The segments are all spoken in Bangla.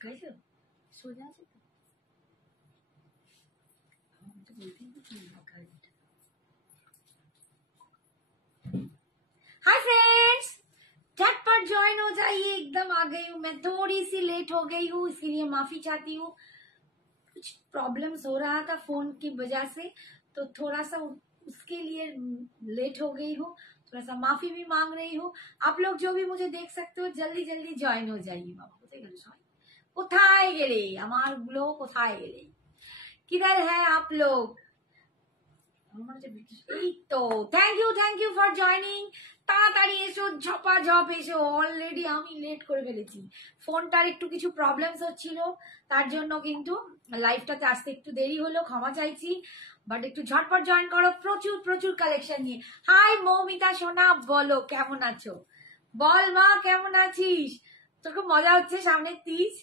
कैसे सोजा से तो बोलती हूँ कि हाय फ्रेंड्स, झटपट ज्वाइन हो जाइए। एकदम आ गई हूँ मैं, थोड़ी सी लेट हो गई हूँ इसलिए माफी चाहती हूँ। कुछ प्रॉब्लम्स हो रहा था फोन की वजह से, तो थोड़ा सा उसके लिए लेट हो गई हूँ। थोड़ा सा माफी भी मांग रही हूँ। आप लोग जो भी मुझे देख सकते हो जल्दी जल्दी ज्वाइन हो जाइए। बाबा কোথায় গেলে আমার গুলো, কোথায় গেলে, কিধার হ্যাঁ आप लोग? এই তো থ্যাংক ইউ ফর জয়নিং। তাড়াতাড়ি এসো, ঝপাঝপ এসো। অলরেডি আমি লেট করে ফেলেছি, ফোনটার একটু কিছু প্রবলেমস হচ্ছিল, তার জন্য কিন্তু লাইভটাতে আসতে একটু দেরি হলো, ক্ষমা চাইছি। বাট একটু ঝটপট জয়েন করো, প্রচুর প্রচুর কালেকশন নিয়ে। হাই মৌমিতা সোনা, বলো কেমন আছো? বল মা কেমন আছিস? তোর খুব মজা হচ্ছে, সামনে তিজ,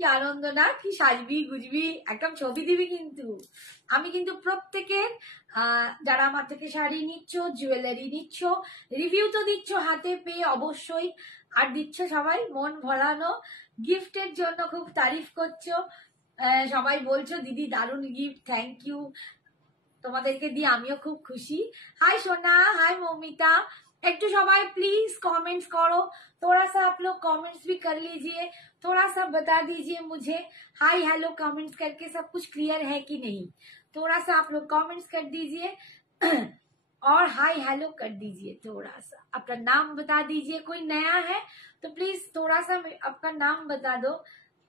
কি আনন্দ না? কি সাজবি গুজবি, একদম ছবি দিবি কিন্তু। আমি কিন্তু প্রত্যেকের যারা আমার থেকে শাড়ি নিচ্ছ, জুয়েলারি নিচ্ছ, রিভিউ তো দিচ্ছ হাতে পেয়ে অবশ্যই, আর দিচ্ছ সবাই মন ভরানো গিফটের জন্য, খুব তারিফ করছো সবাই, বলছো দিদি দারুণ গিফট, থ্যাংক ইউ। তোমাদেরকে দিয়ে আমিও খুব খুশি। हाय सोना, हाय मोमिता। एक तो सबाई प्लीज कमेंट्स करो, थोड़ा सा आप लोग कमेंट्स भी कर लीजिए, थोड़ा सा बता दीजिए मुझे हाय हेलो कमेंट्स करके सब कुछ क्लियर है कि नहीं। थोड़ा सा आप लोग कमेंट्स कर दीजिए और हाय हेलो कर दीजिए। थोड़ा सा अपना नाम बता दीजिए, कोई नया है तो प्लीज थोड़ा सा आपका नाम बता दो,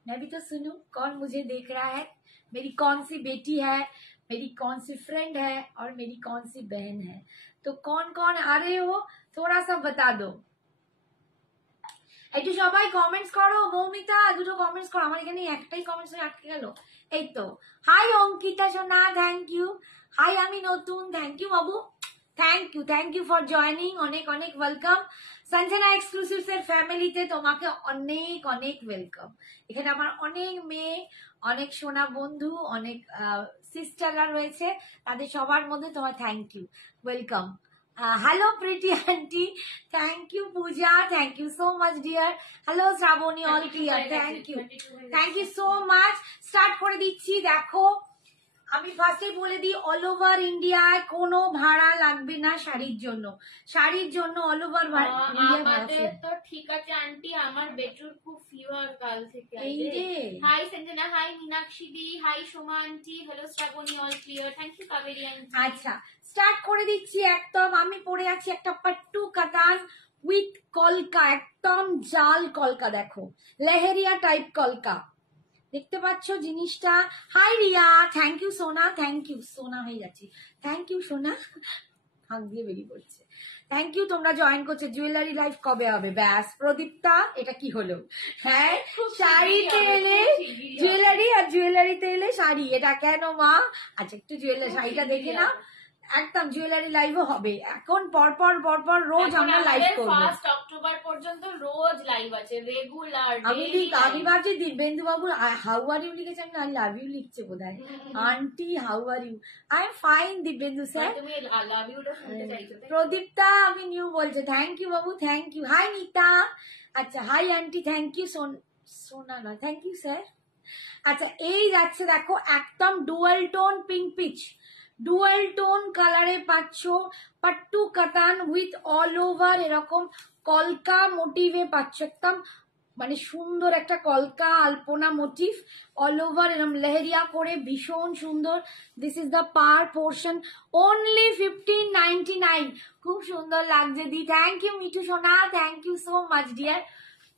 मैं भी तो सुनूं कौन मुझे देख रहा है, मेरी कौन सी बेटी है, मेरी कौन सी फ्रेंड है और मेरी कौन सी बहन है। तो कौन कौन आ रहे हो थोड़ा सा बता दो। একটু সবাই কমেন্টস করো। মৌমিতা দুটো কমেন্টস করো, আমার এখানে একটাই কমেন্টস আটকে গেল। এই তো হাই অঙ্কিতা সোনা, থ্যাংক ইউ। হাই আমি নতুন, থ্যাংক ইউ বাবু, থ্যাংক ইউ ফর জয়নিং, অনেক অনেক ওয়েলকাম। সঞ্জনা এক্সক্লুসিভস এর ফ্যামিলিতে তোমাকে অনেক অনেক ওয়েলকাম। এখানে আমার অনেক মেয়ে, অনেক সোনা বন্ধু, অনেক সিস্টাররা রয়েছে, তাদের সবার মধ্যে তোমার thank you, welcome. hello pretty aunty, thank you Pooja, thank you so much dear. hello Shravani, all clear, thank you so much. start করে দিচ্ছি। দেখো আমি ফার্স্টে বলে দিই, অল ওভার ইন্ডিয়ায় কোনো ভাড়া লাগবে না শাড়ির জন্য, শাড়ির জন্য অল ওভার আমাদের তো ঠিক আছে আন্টি, আমার বেটুর খুব ফিভার কাল থেকে। এই যে hi Sanjana, hi Meenakshi di, hi Soma aunty, hello Shrabani, all clear, thank you Kaberi aunty. আচ্ছা স্টার্ট করে দিচ্ছি। একদম আমি পরে আছি একটা পাট্টু কাতান উইথ কলকা, একদম জাল কলকা, দেখো লেহেরিয়া টাইপ কলকা, দেখতে পাচ্ছ জিনিসটা। হাই রিয়া, থ্যাংক ইউ সোনা, থ্যাংক ইউ, সোনা হয়ে যাচ্ছে, থ্যাংক ইউ সোনা, হাত দিয়ে বেরিয়ে পড়ছে, থ্যাংক ইউ। তোমরা জয়েন করছো। জুয়েলারি লাইফ কবে হবে? ব্যাস প্রদীপ্তা, এটা কি হলো? হ্যাঁ শাড়িতে এলে জুয়েলারি আর জুয়েলারিতে এলে শাড়ি, এটা কেন মা? আচ্ছা একটু জুয়েলারি শাড়িটা দেখে না, একদম জুয়েলারি লাইভও হবে এখন, পরপর রোজ আমরা লাইভ করব। 1 অক্টোবর পর্যন্ত রোজ লাইভ আছে রেগুলার। আমি ভাবছি দিব্যেন্দু বাবু হাউ আর ইউ লিখেছে, আমি আই লাভ ইউ লিখছে বোধহয়। Aunty how are you? I am fine Dibyendu sir. তুমি লাভ ইউটা শুনতে চাইছো? প্রদীপ্তা আমি নিউ বলছে, থ্যাংক ইউ বাবু, থ্যাংক ইউ। হাই নিতা, আচ্ছা হাই আন্টি, থ্যাংক ইউ। সোনা না, থ্যাংক ইউ স্যার। আচ্ছা এই যাচ্ছে দেখো, একদম dual tone pink pitch, dual tone কালারে পাচ্ছ, পাট্টু কাতান উইথ অল ওভার এরকম কলকা মোটিভে পাচ্ছ, একদম মানে সুন্দর একটা কলকা আলপনা মোটিভ, অল ওভার এরকম লেহেরিয়া করে, ভীষণ সুন্দর। This is the par portion, only 1599, খুব সুন্দর লাগছে দি। থ্যাংক ইউ মিঠু সোনা, thank you so much dear.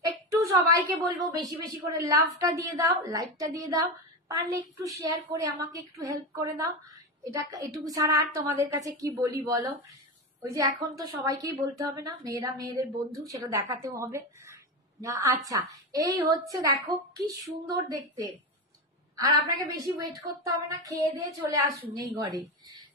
একটু সবাইকে বলবো বেশি বেশি করে লাভটা দিয়ে দাও, লাইকটা দিয়ে দাও, পারলে একটু শেয়ার করে আমাকে একটু হেল্প করে দাও। এটা এটুকু ছাড়া আর তোমাদের কাছে কি বলি বলো? ওই যে এখন তো সবাইকেই বলতে হবে না, মেয়েরা মেয়েদের বন্ধু, সেটা দেখাতেও হবে না। আচ্ছা এই হচ্ছে, দেখো কি সুন্দর দেখতে, আর আপনাকে বেশি ওয়েট করতে হবে না, খেয়ে দিয়ে চলে আসুন এই ঘরে,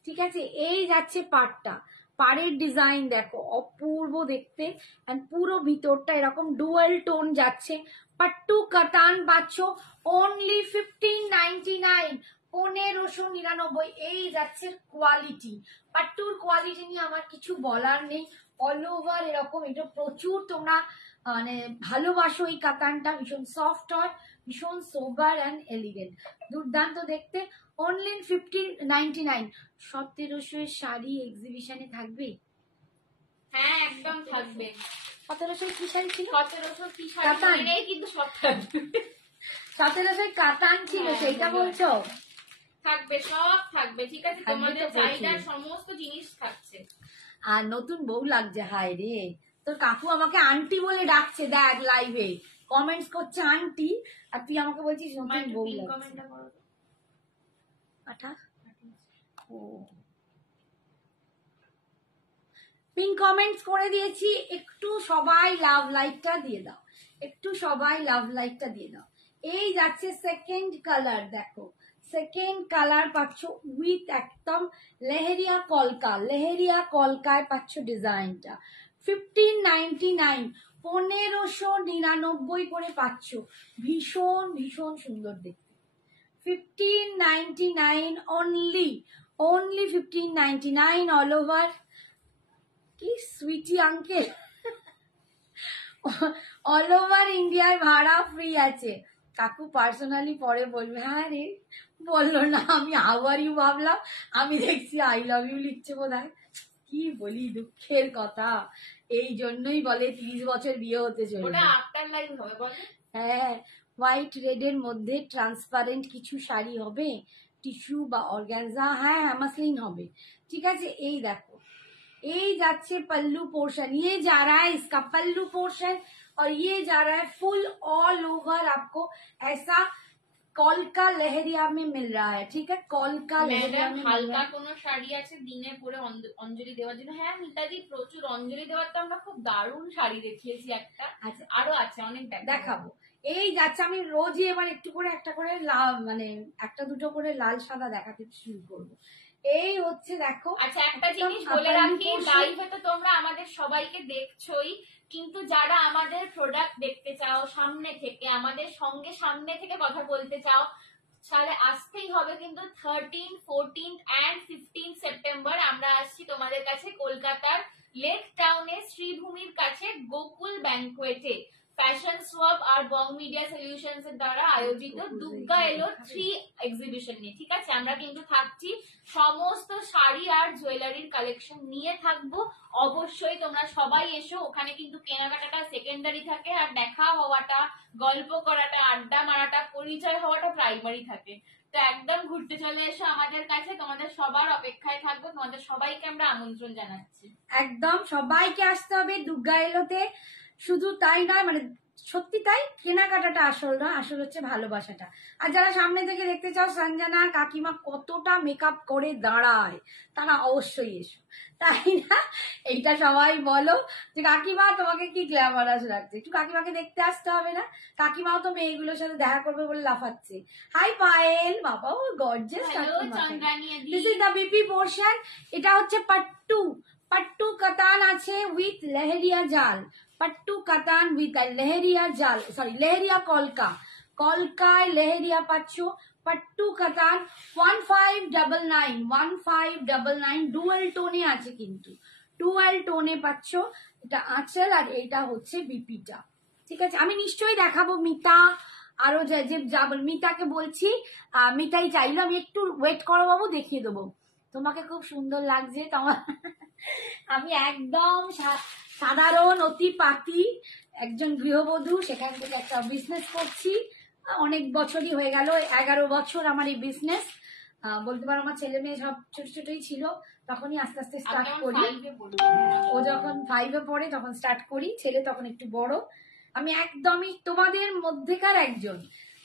ঠিক আছে? এই যাচ্ছে পাড়টা, পাড়ের ডিজাইন দেখো অপূর্ব দেখতে, এন্ড পুরো ভিতরটা এরকম ডুয়াল টোন যাচ্ছে, পাট্টু কাতান পাচ্ছ অনলি 1599, 1599। এই যাচ্ছে কোয়ালিটি, পাট্টুর কোয়ালিটি নিয়ে আমার কিছু বলার নেই। অল ওভার এরকম, এটা প্রচুর তোমরা মানে ভালোবাসো এই কাতানটা, ভীষণ সফট হয়, ভীষণ সোবার অ্যান্ড এলিগেন্ট, দুর্দান্ত দেখতে। অনলি 1599। 1700 এর শাড়ি এক্সিবিশনে থাকবে? হ্যাঁ একদম থাকবে। 1700 কি শাড়ি ছিল? 1700 কি শাড়ি কাতান। নেই, কিন্তু সব থাকবে। 1700 কাতান ছিল, হ্যাঁ, সেইটা হ্যাঁ। বলছো? থাকবে, সব থাকবে, ঠিক আছে, থাকবে তোমাদের তো প্রচুর। চাহিদার সমস্ত জিনিস থাকছে। আর নতুন বউ লাগছে, হায় রে। তোর কাকু আমাকে আন্টি বলে ডাকছে, দেখ লাইভে কমেন্টস করছে আন্টি, আর তুই আমাকে বলছিস নতুন বউ লাগছে। কমেন্টটা করো তো। আঠা ও পিন কমেন্টস করে দিয়েছি, একটু সবাই লাভ লাইকটা দিয়ে দাও, একটু সবাই লাভ লাইকটা দিয়ে দাও। এই যাচ্ছে সেকেন্ড কালার, দেখো সেকেন্ড কালার পাচ্ছ উইথ একদম লেহেরিয়া কলকা, লেহেরিয়া কলকায় পাচ্ছ ডিজাইনটা। 1599, 1599 করে পাচ্ছ, ভীষণ ভীষণ সুন্দর দেখতে। 1599 অনলি, অনলি 1599 অল ওভার। কি সুইটি আঙ্কেল, অল ওভার ইন্ডিয়ায় ভাড়া ফ্রি আছে। কাকু পার্সোনালি পরে বলবে। হ্যাঁ রে, বললো না, আমি হাউ আর ইউ ভাবলাম, আমি দেখছি আই লাভ ইউ লিখছে বোধহয়। কি বলি, দুঃখের কথা। এই জন্যই বলে 30 বছর বিয়ে হতে চলে। ওটা আফটার লাইফ হবে বলে। হ্যাঁ, হোয়াইট রেডের মধ্যে ট্রান্সপারেন্ট কিছু শাড়ি হবে, টিস্যু বা অর্গানজা, হ্যাঁ মাসলিন হবে, ঠিক আছে। এই দেখো, এই যাচ্ছে पल्लू पोर्शन, ये जा रहा है इसका पल्लू पोर्शन, और ये जा रहा है फुल ऑल ओवर आपको ऐसा कॉलका लहरिया में मिल रहा है, ठीक है, कॉलका लहरिया ম্যাডাম में मिल হালকা रहा है। কোনো শাড়ি আছে দিনে পরে অঞ্জলি দেওয়ার জন্য? হ্যাঁ মিতাদি, প্রচুর অঞ্জলি দেওয়ার তো আমরা খুব দারুণ শাড়ি দেখিয়েছি একটা, আচ্ছা আরো আছে অনেক দেখাবো। এই যাচ্ছে, আমি রোজই এবার একটু করে একটা করে লাল, মানে একটা দুটো করে লাল সাদা দেখাতে শুরু করবো। এই হচ্ছে দেখো। আচ্ছা একটা একদম জিনিস বলে pullu রাখি, portion। লাইভে তো তোমরা আমাদের সবাইকে দেখছোই, কিন্তু যারা আমাদের প্রোডাক্ট দেখতে চাও সামনে থেকে, আমাদের সঙ্গে সামনে থেকে কথা বলতে চাও, তাহলে আসতেই হবে কিন্তু 13, 14 and 15 সেপ্টেম্বর আমরা আসছি তোমাদের কাছে কলকাতার লেক টাউনে শ্রীভূমির কাছে গোকুল ব্যাংকোয়েটে, ফ্যাশন সোয়াপ আর বং মিডিয়া সলিউশনস এর দ্বারা আয়োজিত দুর্গা এলো 3 এক্সিবিশন নিয়ে, ঠিক আছে। আমরা কিন্তু থাকছি, সমস্ত শাড়ি আর জুয়েলারির কালেকশন নিয়ে থাকবো। অবশ্যই তোমরা সবাই এসো, ওখানে কিন্তু কেনাকাটাটা সেকেন্ডারি থাকে, আর দেখা হওয়াটা, গল্প করাটা, আড্ডা মারাটা, পরিচয় হওয়াটা প্রাইমারি থাকে। তো একদম ঘুরতে চলে এসো আমাদের কাছে, তোমাদের সবার অপেক্ষায় থাকবো, তোমাদের সবাইকে আমরা আমন্ত্রণ জানাচ্ছি। একদম সবাইকে আসতে হবে দুর্গা এলোতে। শুধু তাই নয়, মানে সত্যি তাই, কেনাকাটাটা আসল না, আসল হচ্ছে ভালোবাসাটা। আর যারা সামনে থেকে দেখতে চাও সঞ্জনা কাকিমা কতটা মেকআপ করে দাঁড়ায়, তারা অবশ্যই এসো, তাই না? এইটা সবাই বলো যে কাকিমা তোমাকে কি গ্ল্যামারাস লাগছে, একটু কাকিমাকে দেখতে আসতে হবে না? কাকিমাও তো মেয়েগুলোর সাথে দেখা করবে বলে লাফাচ্ছে। হাই পায়েল, বাবা ও গর্জিয়াস হ্যালো কাকিমা। Chandrani this is the BP portion. এটা হচ্ছে পাট্টু, পাট্টু কাতান আছে উইথ লেহেরিয়া জাল, পাট্টু কাতান উইথ লেহেরিয়া জাল, সরি লেহেরিয়া কলকা, কলকায় লেহেরিয়া পাচ্ছ, পাট্টু কাতান 1599, 1599 ডুয়েল টোনে আছে, কিন্তু ডুয়েল টোনে পাচ্ছ। এটা আঁচল আর এইটা হচ্ছে বিপিটা, ঠিক আছে। আমি নিশ্চয়ই দেখাবো মিতা, আরো যে যা মিতাকে বলছি, মিতাই চাইলো, আমি একটু ওয়েট করো বাবু, দেখিয়ে দেবো। তোমাকে খুব সুন্দর লাগছে তোমার। আমি একদম সাধারণ অতি পাতি একজন গৃহবধূ, সেখান থেকে একটা বিজনেস করছি, অনেক বছরই হয়ে গেল, 11 বছর আমার এই বিজনেস। বলতে পারো আমার ছেলে মেয়ে সব ছোট ছোটই ছিল, তখনই আস্তে আস্তে স্টার্ট করি। ও যখন 5-এ পড়ে তখন স্টার্ট করি, ছেলে তখন একটু বড়। আমি একদমই তোমাদের মধ্যেকার একজন,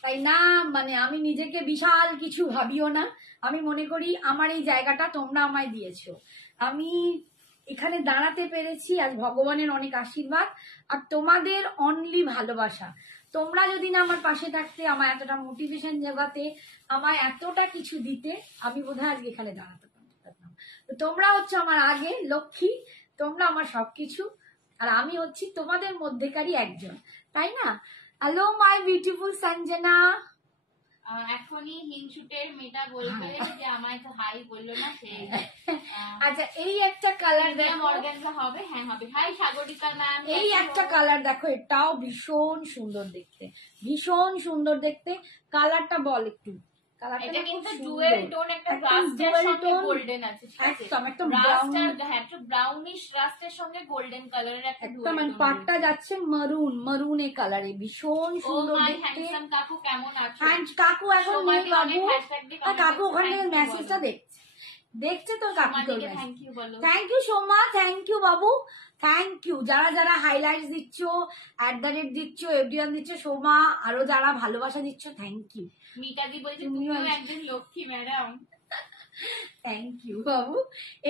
তাই না, মানে আমি নিজেকে বিশাল কিছু ভাবিও না। আমি মনে করি আমার এই জায়গাটা তোমরা আমায় দিয়েছো, আমি এখানে দাঁড়াতে পেরেছি আজ ভগবানের অনেক আশীর্বাদ, আর তোমাদের অনলি ভালোবাসা। তোমরা যদি না আমার পাশে থাকতে, আমার এতটা মোটিভেশন জোগাতে, আমায় এতটা কিছু দিতে, আমি বোধহয় আজকে এখানে দাঁড়াতে পারতাম। তো তোমরা হচ্ছে আমার আগে লক্ষ্মী, তোমরা আমার সবকিছু, আর আমি হচ্ছি তোমাদের মধ্যেকারই একজন, তাই না? Hello my beautiful Sanjana. এখনই হিংসুটের মেয়েটা বলবে যে আমায় তো হাই বললো না সেই আচ্ছা এই একটা কালার প্রিমিয়াম অর্গানজা হবে। হ্যাঁ হবে। Hi Sagarika ma'am. এই একটা কালার দেখো, এটাও ভীষণ সুন্দর দেখতে, ভীষণ সুন্দর দেখতে। কালারটা বল একটু। এটা কিন্তু ডুয়েল টোন, একটা রাস্টের সঙ্গে গোল্ডেন আছে, ঠিক আছে? একদম একদম একটু ব্রাউনিশ রাস্টের সঙ্গে গোল্ডেন কালারের একটা একদম, পাটটা যাচ্ছে মারুন, মারুন এ কালারে, ভীষণ সুন্দর দেখতে। হ্যান্ডসাম কাকু কেমন আছো? কাকু এখন নেই বাবু, কাকু ওখান থেকে মেসেজটা দেখছে তো কাকু। থ্যাংক ইউ বলো। Thank you Soma, thank you বাবু, থ্যাংক ইউ। যারা যারা হাইলাইট দিচ্ছ, @ দিচ্ছ, এভরিওয়ান দিচ্ছ, সোমা আরো যারা ভালোবাসা দিচ্ছ, থ্যাংক ইউ। মিতাদি বলছে তুমিও একজন লক্ষ্মী ম্যাডাম। থ্যাংক ইউ বাবু।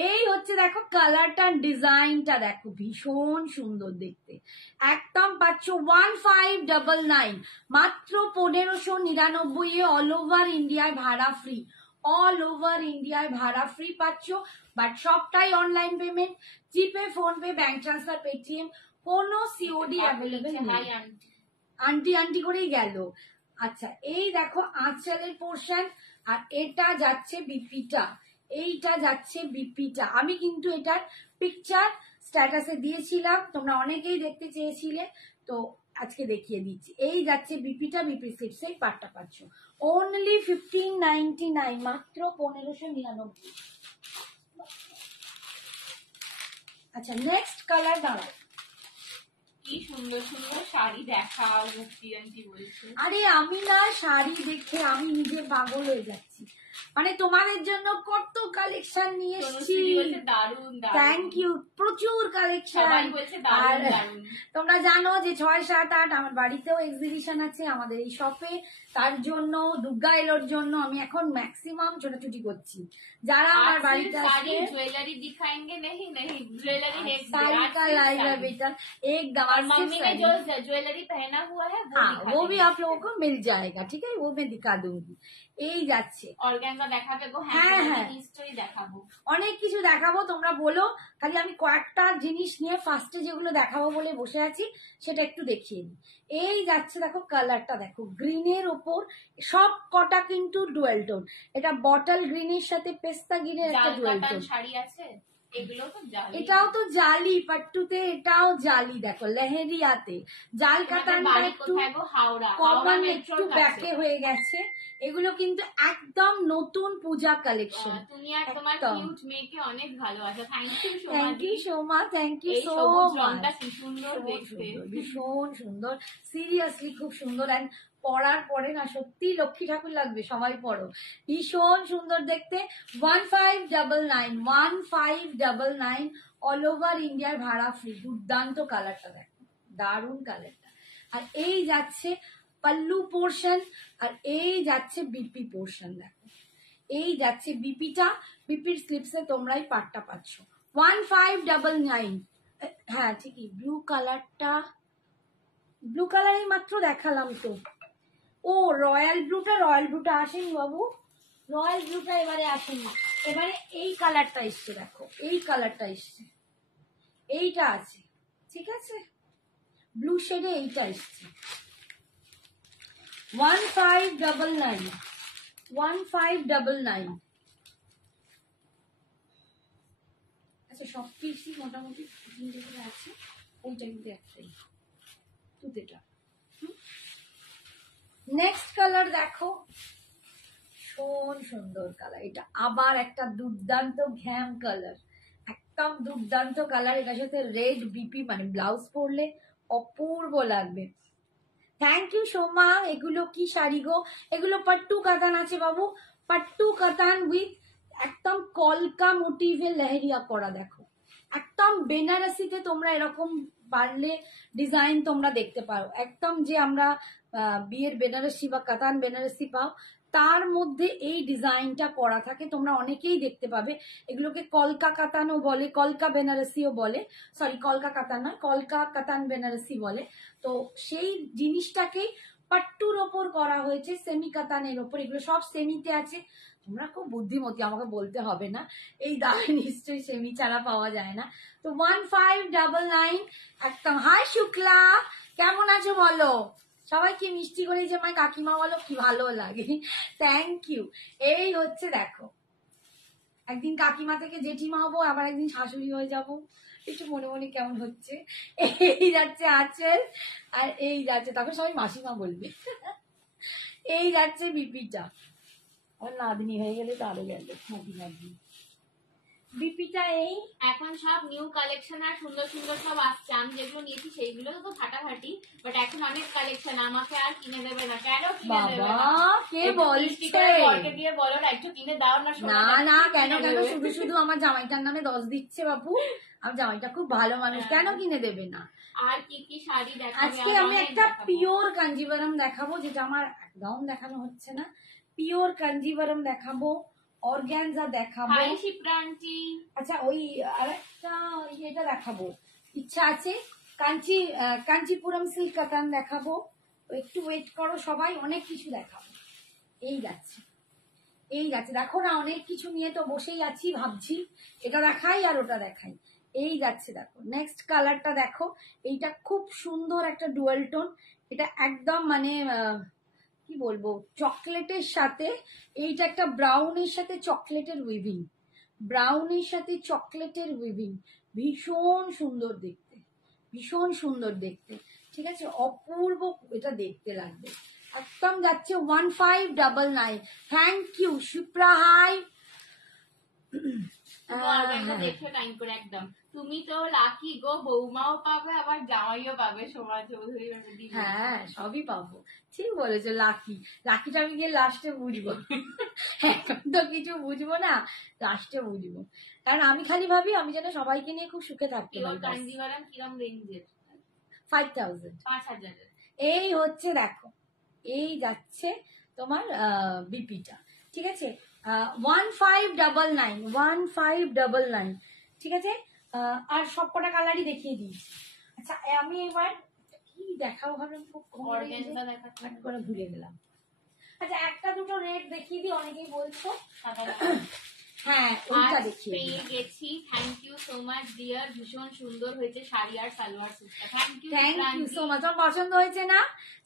এই হচ্ছে দেখো কালারটা, ডিজাইনটা দেখো ভীষণ সুন্দর দেখতে। একদম পাচ্ছ 1599, মাত্র 1599 এ অল ওভার ইন্ডিয়ায় ভাড়া ফ্রি, অল ওভার ইন্ডিয়ায় ভাড়া ফ্রি পাচ্ছ। বাট সবটাই অনলাইন পেমেন্ট, জিপে, ফোনপে, ব্যাংক ট্রান্সফার, পেটিএম, কোনো সিওডি অ্যাভেলেবেল নেই। আন্টি আন্টি করেই গেল। আচ্ছা এই দেখো আঁচলের পোর্শন, আর এটা যাচ্ছে বিপিটা, এইটা যাচ্ছে বিপিটা। আমি কিন্তু এটার পিকচার স্ট্যাটাসে দিয়েছিলাম, তোমরা অনেকেই দেখতে চেয়েছিলে, তো আজকে দেখিয়ে দিচ্ছি। এই যাচ্ছে বিপিটা, বিপি স্লিপস এই পাটটা পাচ্ছ অনলি 1599, মাত্র 1599। আচ্ছা নেক্সট কালার দাঁড়াও। কি সুন্দর সুন্দর শাড়ি দেখাও মুক্তি আন্টি বলছে। আরে আমি না শাড়ি দেখে আমি নিজে পাগল হয়ে যাচ্ছি, মানে তোমাদের জন্য কত কালেকশন নিয়ে এসেছি। দারুন দারুন, থ্যাংক ইউ, প্রচুর কালেকশন। আর তোমরা জানো যে 6, 7, 8 আমার বাড়িতেও এক্সিবিশন আছে আমাদের এই শপে, তার জন্য দুর্গা এলোর জন্য আমি এখন ম্যাক্সিমাম ছোটাছুটি করছি। যারা আমার বাড়িতে আসবে ज्वेलरी दिखाएंगे नहीं नहीं ज्वेलरी साड़ी का लाइव है बेटा एकदम। और मम्मी ने जो ज्वेलरी पहना हुआ है हाँ वो भी आप लोगों को मिल जाएगा, ठीक है, वो मैं दिखा दूंगी। এই যাচ্ছে অর্গানজা দেখাবে গো। হ্যাঁ হ্যাঁ নিশ্চয়ই দেখাবো, অনেক কিছু দেখাবো, তোমরা বলো। খালি আমি কয়েকটা জিনিস নিয়ে ফার্স্টে যেগুলো দেখাবো বলে বসে আছি সেটা একটু দেখিয়ে দিই। এই যাচ্ছে দেখো কালারটা দেখো, গ্রিনের ওপর সব কটা কিন্তু ডুয়েল টোন। এটা বটল গ্রিনের সাথে পেস্তা গ্রিনের একটা ডুয়েল টোন শাড়ি আছে, এগুলো তো জালি, এটাও তো জালি পাট্টুতে, এটাও জালি দেখো লেহেরিয়াতে। জাল কাতানটা একটু কমন, একটু ব্যাকে হয়ে গেছে। এগুলো কিন্তু একদম নতুন পূজা কালেকশন। তুমি আর তোমার কিউট মেয়েকে অনেক ভালোবাসো। Thank you so much, thank you so much. সুন্দর দেখতে, ভীষণ সুন্দর, সিরিয়াসলি খুব সুন্দর। এন্ড পরার পরে না সত্যি লক্ষ্মী ঠাকুর লাগবে, সবাই পড়ো, ভীষণ সুন্দর দেখতে। 1599, 1599 অল ওভার ইন্ডিয়ার ভাড়া ফ্রি। দুর্দান্ত কালারটা দেখো, দারুণ কালারটা। আর এই যাচ্ছে পাল্লু পোর্শন, আর এই যাচ্ছে বিপি পোর্শন দেখো, এই যাচ্ছে বিপিটা, বিপির স্লিপসে তোমরাই পাটটা পাচ্ছ 1599। হ্যাঁ ঠিকই, ব্লু কালারটা, ব্লু কালারই মাত্র দেখালাম তো। ও রয়্যাল ব্লুটা আসেনি বাবু, রয়্যাল ব্লুটা এবারে আসেনি, এবারে এই কালারটা এসছে দেখো, এই কালারটা এসছে, এইটা আছে, ঠিক আছে, ব্লু শেডে এইটা এসছে 1599, 1599। আচ্ছা সব পিসই মোটামুটি আছে, ওইটা কিন্তু একটাই তুতেটা। নেক্সট কালার দেখো, ভীষণ সুন্দর কালার। এটা আবার একটা দুর্দান্ত ঘ্যাম কালার, একদম দুর্দান্ত কালার। এটার সাথে রেড বিপি মানে ব্লাউজ পরলে অপূর্ব লাগবে। Thank you Soma. এগুলো কি শাড়ি গো? এগুলো পাট্টু কাতান আছে বাবু, পাট্টু কাতান উইথ একদম কলকা মোটিভের লেহেরিয়া করা দেখো, একদম বেনারসিতে তোমরা এরকম পারলে ডিজাইন তোমরা দেখতে পারো। একদম যে আমরা বিয়ের বেনারসি বা কাতান বেনারসি পাও, তার মধ্যে এই ডিজাইনটা করা থাকে, তোমরা অনেকেই দেখতে পাবে। এগুলোকে কলকা কাতানও বলে, কলকা বেনারসিও বলে, সরি কলকা কাতান নয়, কলকা কাতান বেনারসি বলে। তো সেই জিনিসটাকেই পাট্টুর ওপর করা হয়েছে, সেমি কাতানের ওপর। এগুলো সব সেমিতে আছে। তোমরা খুব বুদ্ধিমতী, আমাকে বলতে হবে না, এই দামে নিশ্চয়ই সেমি ছাড়া পাওয়া যায় না। তো 1599 একদম। হাই শুক্লা, কেমন আছো বলো? সবাইকে মিষ্টি করে যে আমার কাকিমা বলো, কি ভালো লাগে। Thank you. এই হচ্ছে দেখো, একদিন কাকিমা থেকে জেঠিমা হবো, আবার একদিন শাশুড়ি হয়ে যাব, একটু মনে মনে কেমন হচ্ছে। এই যাচ্ছে আঁচল, আর এই যাচ্ছে, তখন সবাই মাসিমা বলবে। এই যাচ্ছে বিপিটা, আমার নাতনি হয়ে গেলে তো আরো গেল নাতনি। বিপিটা এই এখন সব নিউ কালেকশন আর সুন্দর সুন্দর সব আসছে। আমি যেগুলো নিয়েছি সেইগুলো তো ফাটাফাটি, বাট এখন অনেক কালেকশন। আমাকে আর কিনে দেবে না কেন? কিনে দেবে বাবা না? কে একটু মিষ্টি বলছে? করে বরকে দিয়ে বলো না, একটু কিনে দাও না। না না, কেন কেন, শুধু শুধু আমার জামাইটার নামে 10 দিচ্ছে বাবু। আমার জামাইটা খুব ভালো মানুষ, কেন কিনে দেবে না? আর কি কি শাড়ি দেখাবে? আজকে আমি একটা পিওর কাঞ্জিভারম দেখাবো, যেটা আমার একদম দেখানো হচ্ছে না। পিওর কাঞ্জিভারম দেখাবো, অর্গানজা দেখাবো। হাই শিপ্রান্তি। আচ্ছা, ওই আরেকটা এটা দেখাবো, ইচ্ছা আছে। কাঞ্চিপুরম সিল্ক কাতান দেখাবো। একটু ওয়েট করো সবাই, অনেক কিছু দেখাবো। এই যাচ্ছে, এই যাচ্ছে, দেখো না, অনেক কিছু নিয়ে তো বসেই আছি, ভাবছি এটা দেখাই আর ওটা দেখাই। এই যাচ্ছে, দেখো নেক্সট কালারটা দেখো, এইটা খুব সুন্দর একটা ডুয়াল টোন। এটা একদম মানে কি বলবো, চকলেটের সাথে, এইটা একটা ব্রাউনের সাথে চকলেটের উইভিং, ব্রাউনের সাথে চকলেটের উইভিং, ভীষণ সুন্দর দেখতে, ভীষণ সুন্দর দেখতে। ঠিক আছে, অপূর্ব এটা দেখতে লাগবে। একদম যাচ্ছে 1599। Thank you Shipra. হাই। দেখে টাইম করে একদম। তুমি তো লাকি গো, বৌমাও পাবে আবার জামাইও পাবে, সোমা চৌধুরী। হ্যাঁ, সবই পাবো, ঠিক বলেছো। লাকি, লাকিটা আমি গিয়ে লাস্টে বুঝবো। এখন তো কিছু বুঝবো না, লাস্টে বুঝবো। কারণ আমি খালি ভাবি আমি যেন সবাইকে নিয়ে খুব সুখে থাকতে পারি। কাঞ্জিভারম কিরম রেঞ্জের? 5000। 5000। এই হচ্ছে দেখো, এই যাচ্ছে তোমার বিপিটা। ঠিক আছে, 1599, 1599। ঠিক আছে, আর সব কটা কালারই দেখিয়ে দিয়েছি। আচ্ছা, আমি এবার কি দেখাবো ভাবলাম, খুব অর্গানজা দেখাচ্ছি করে ভুলে গেলাম। আচ্ছা, একটা দুটো রেট দেখিয়ে দিই, অনেকেই বলছো। হ্যাঁ, ওইটা দেখিয়ে দিই। পেয়ে গেছি। Thank you so much dear, ভীষণ সুন্দর হয়েছে শাড়ি আর সালোয়ার স্যুটটা। Thank you so much. তোমার পছন্দ হয়েছে না?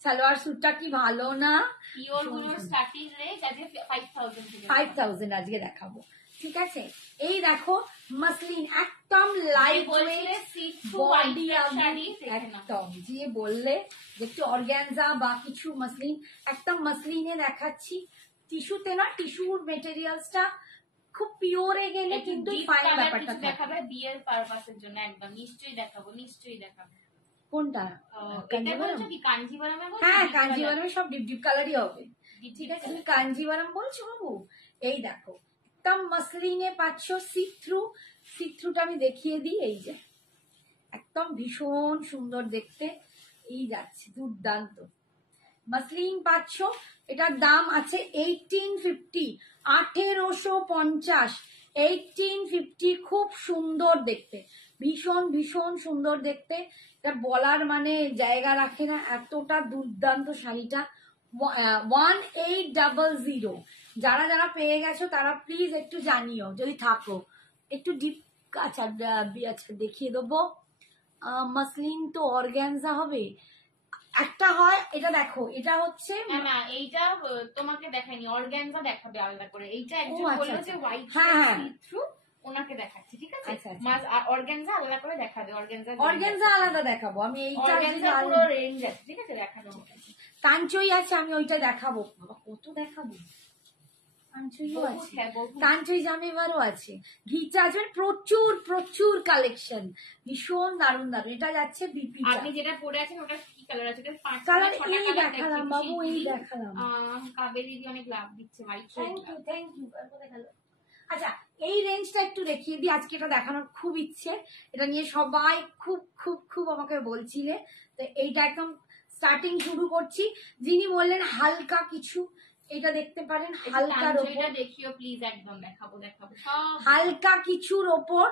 সালোয়ার স্যুটটা কি ভালো না? পিওর গুলোর স্টার্টিং রেট আজকে 5000 থেকে 5000 আজকে দেখাবো। ঠিক আছে, এই দেখো মাসলিন, একদম লাইট ওয়েট বডি, একদম যে বললে যে একটু অর্গানজা বা কিছু মাসলিন, একদম মাসলিনে দেখাচ্ছি। টিস্যুতে না, টিস্যুর মেটেরিয়ালসটা খুব পিওরে গেলে কিন্তু ফাইন ব্যাপারটা দেখাবে বিয়ের পারপাসের জন্য। একদম নিশ্চয়ই দেখাবো, নিশ্চয়ই দেখাবো। কোনটা? কাঞ্জিভারম? হ্যাঁ, কাঞ্জিভারমে সব ডিপ ডিপ কালারই হবে। ঠিক আছে, তুমি কাঞ্জিভারম বলছো বাবু? এই দেখো, একদম মাসলিনে পাচ্ছ, সি থ্রু। সি থ্রুটা আমি দেখিয়ে দিই, এই যে একদম ভীষণ সুন্দর দেখতে। এই যাচ্ছে, দুর্দান্ত মাসলিন পাচ্ছ। এটার দাম আছে 1850, 1850, 1850। খুব সুন্দর দেখতে, ভীষণ ভীষণ সুন্দর দেখতে। এটা বলার মানে জায়গা রাখে না, এতটা দুর্দান্ত শাড়িটা। 1800। যারা যারা পেয়ে গেছো তারা প্লিজ একটু জানিও যদি থাকো, একটু ডিপ। আচ্ছা, আচ্ছা দেখিয়ে দেবো। মাসলিন তো অর্গানজা হবে, একটা হয় এটা দেখো, এটা হচ্ছে না, এইটা তোমাকে দেখাইনি, অর্গানজা দেখাবে আলাদা করে। এইটা একজন আচ্ছা, বললো আচ্ছা। যে হোয়াইট হ্যাঁ, সি থ্রু, ওনাকে দেখাচ্ছি। ঠিক আছে, আচ্ছা, আচ্ছা। অর্গানজা আলাদা করে দেখাবে। অর্গানজা আলাদা দেখাবো আমি, এইটা অর্গানজা পুরো রেঞ্জ আছে। ঠিক আছে, দেখানো। কাঞ্চই আছে, আমি ওইটা দেখাবো। বাবা কত দেখাবো, কাঞ্চইও আছে, কাঞ্চই জামেবারও আছে, ঘিচা আছে, প্রচুর প্রচুর কালেকশন, ভীষণ দারুণ দারুণ। এটা যাচ্ছে বিপি। আপনি যেটা পরে আছেন ওটা কি কালার আছে? ওটা 5 কালার ছটা এই কালার দেখালাম বাবু, এই দেখালাম। কাবেরি দি অনেক লাভ দিচ্ছে ভাই। Thank you, thank you. আচ্ছা, এই রেঞ্জটা একটু দেখিয়ে দিই, আজকে এটা দেখানোর খুব ইচ্ছে। এটা নিয়ে সবাই খুব খুব খুব আমাকে বলছিলে, তো এইটা একদম স্টার্টিং শুরু করছি। যিনি বললেন হালকা কিছু, এটা দেখতে পারেন, হালকার ওপর দেখিও প্লিজ। একদম দেখাবো দেখাবো হালকা কিছুর ওপর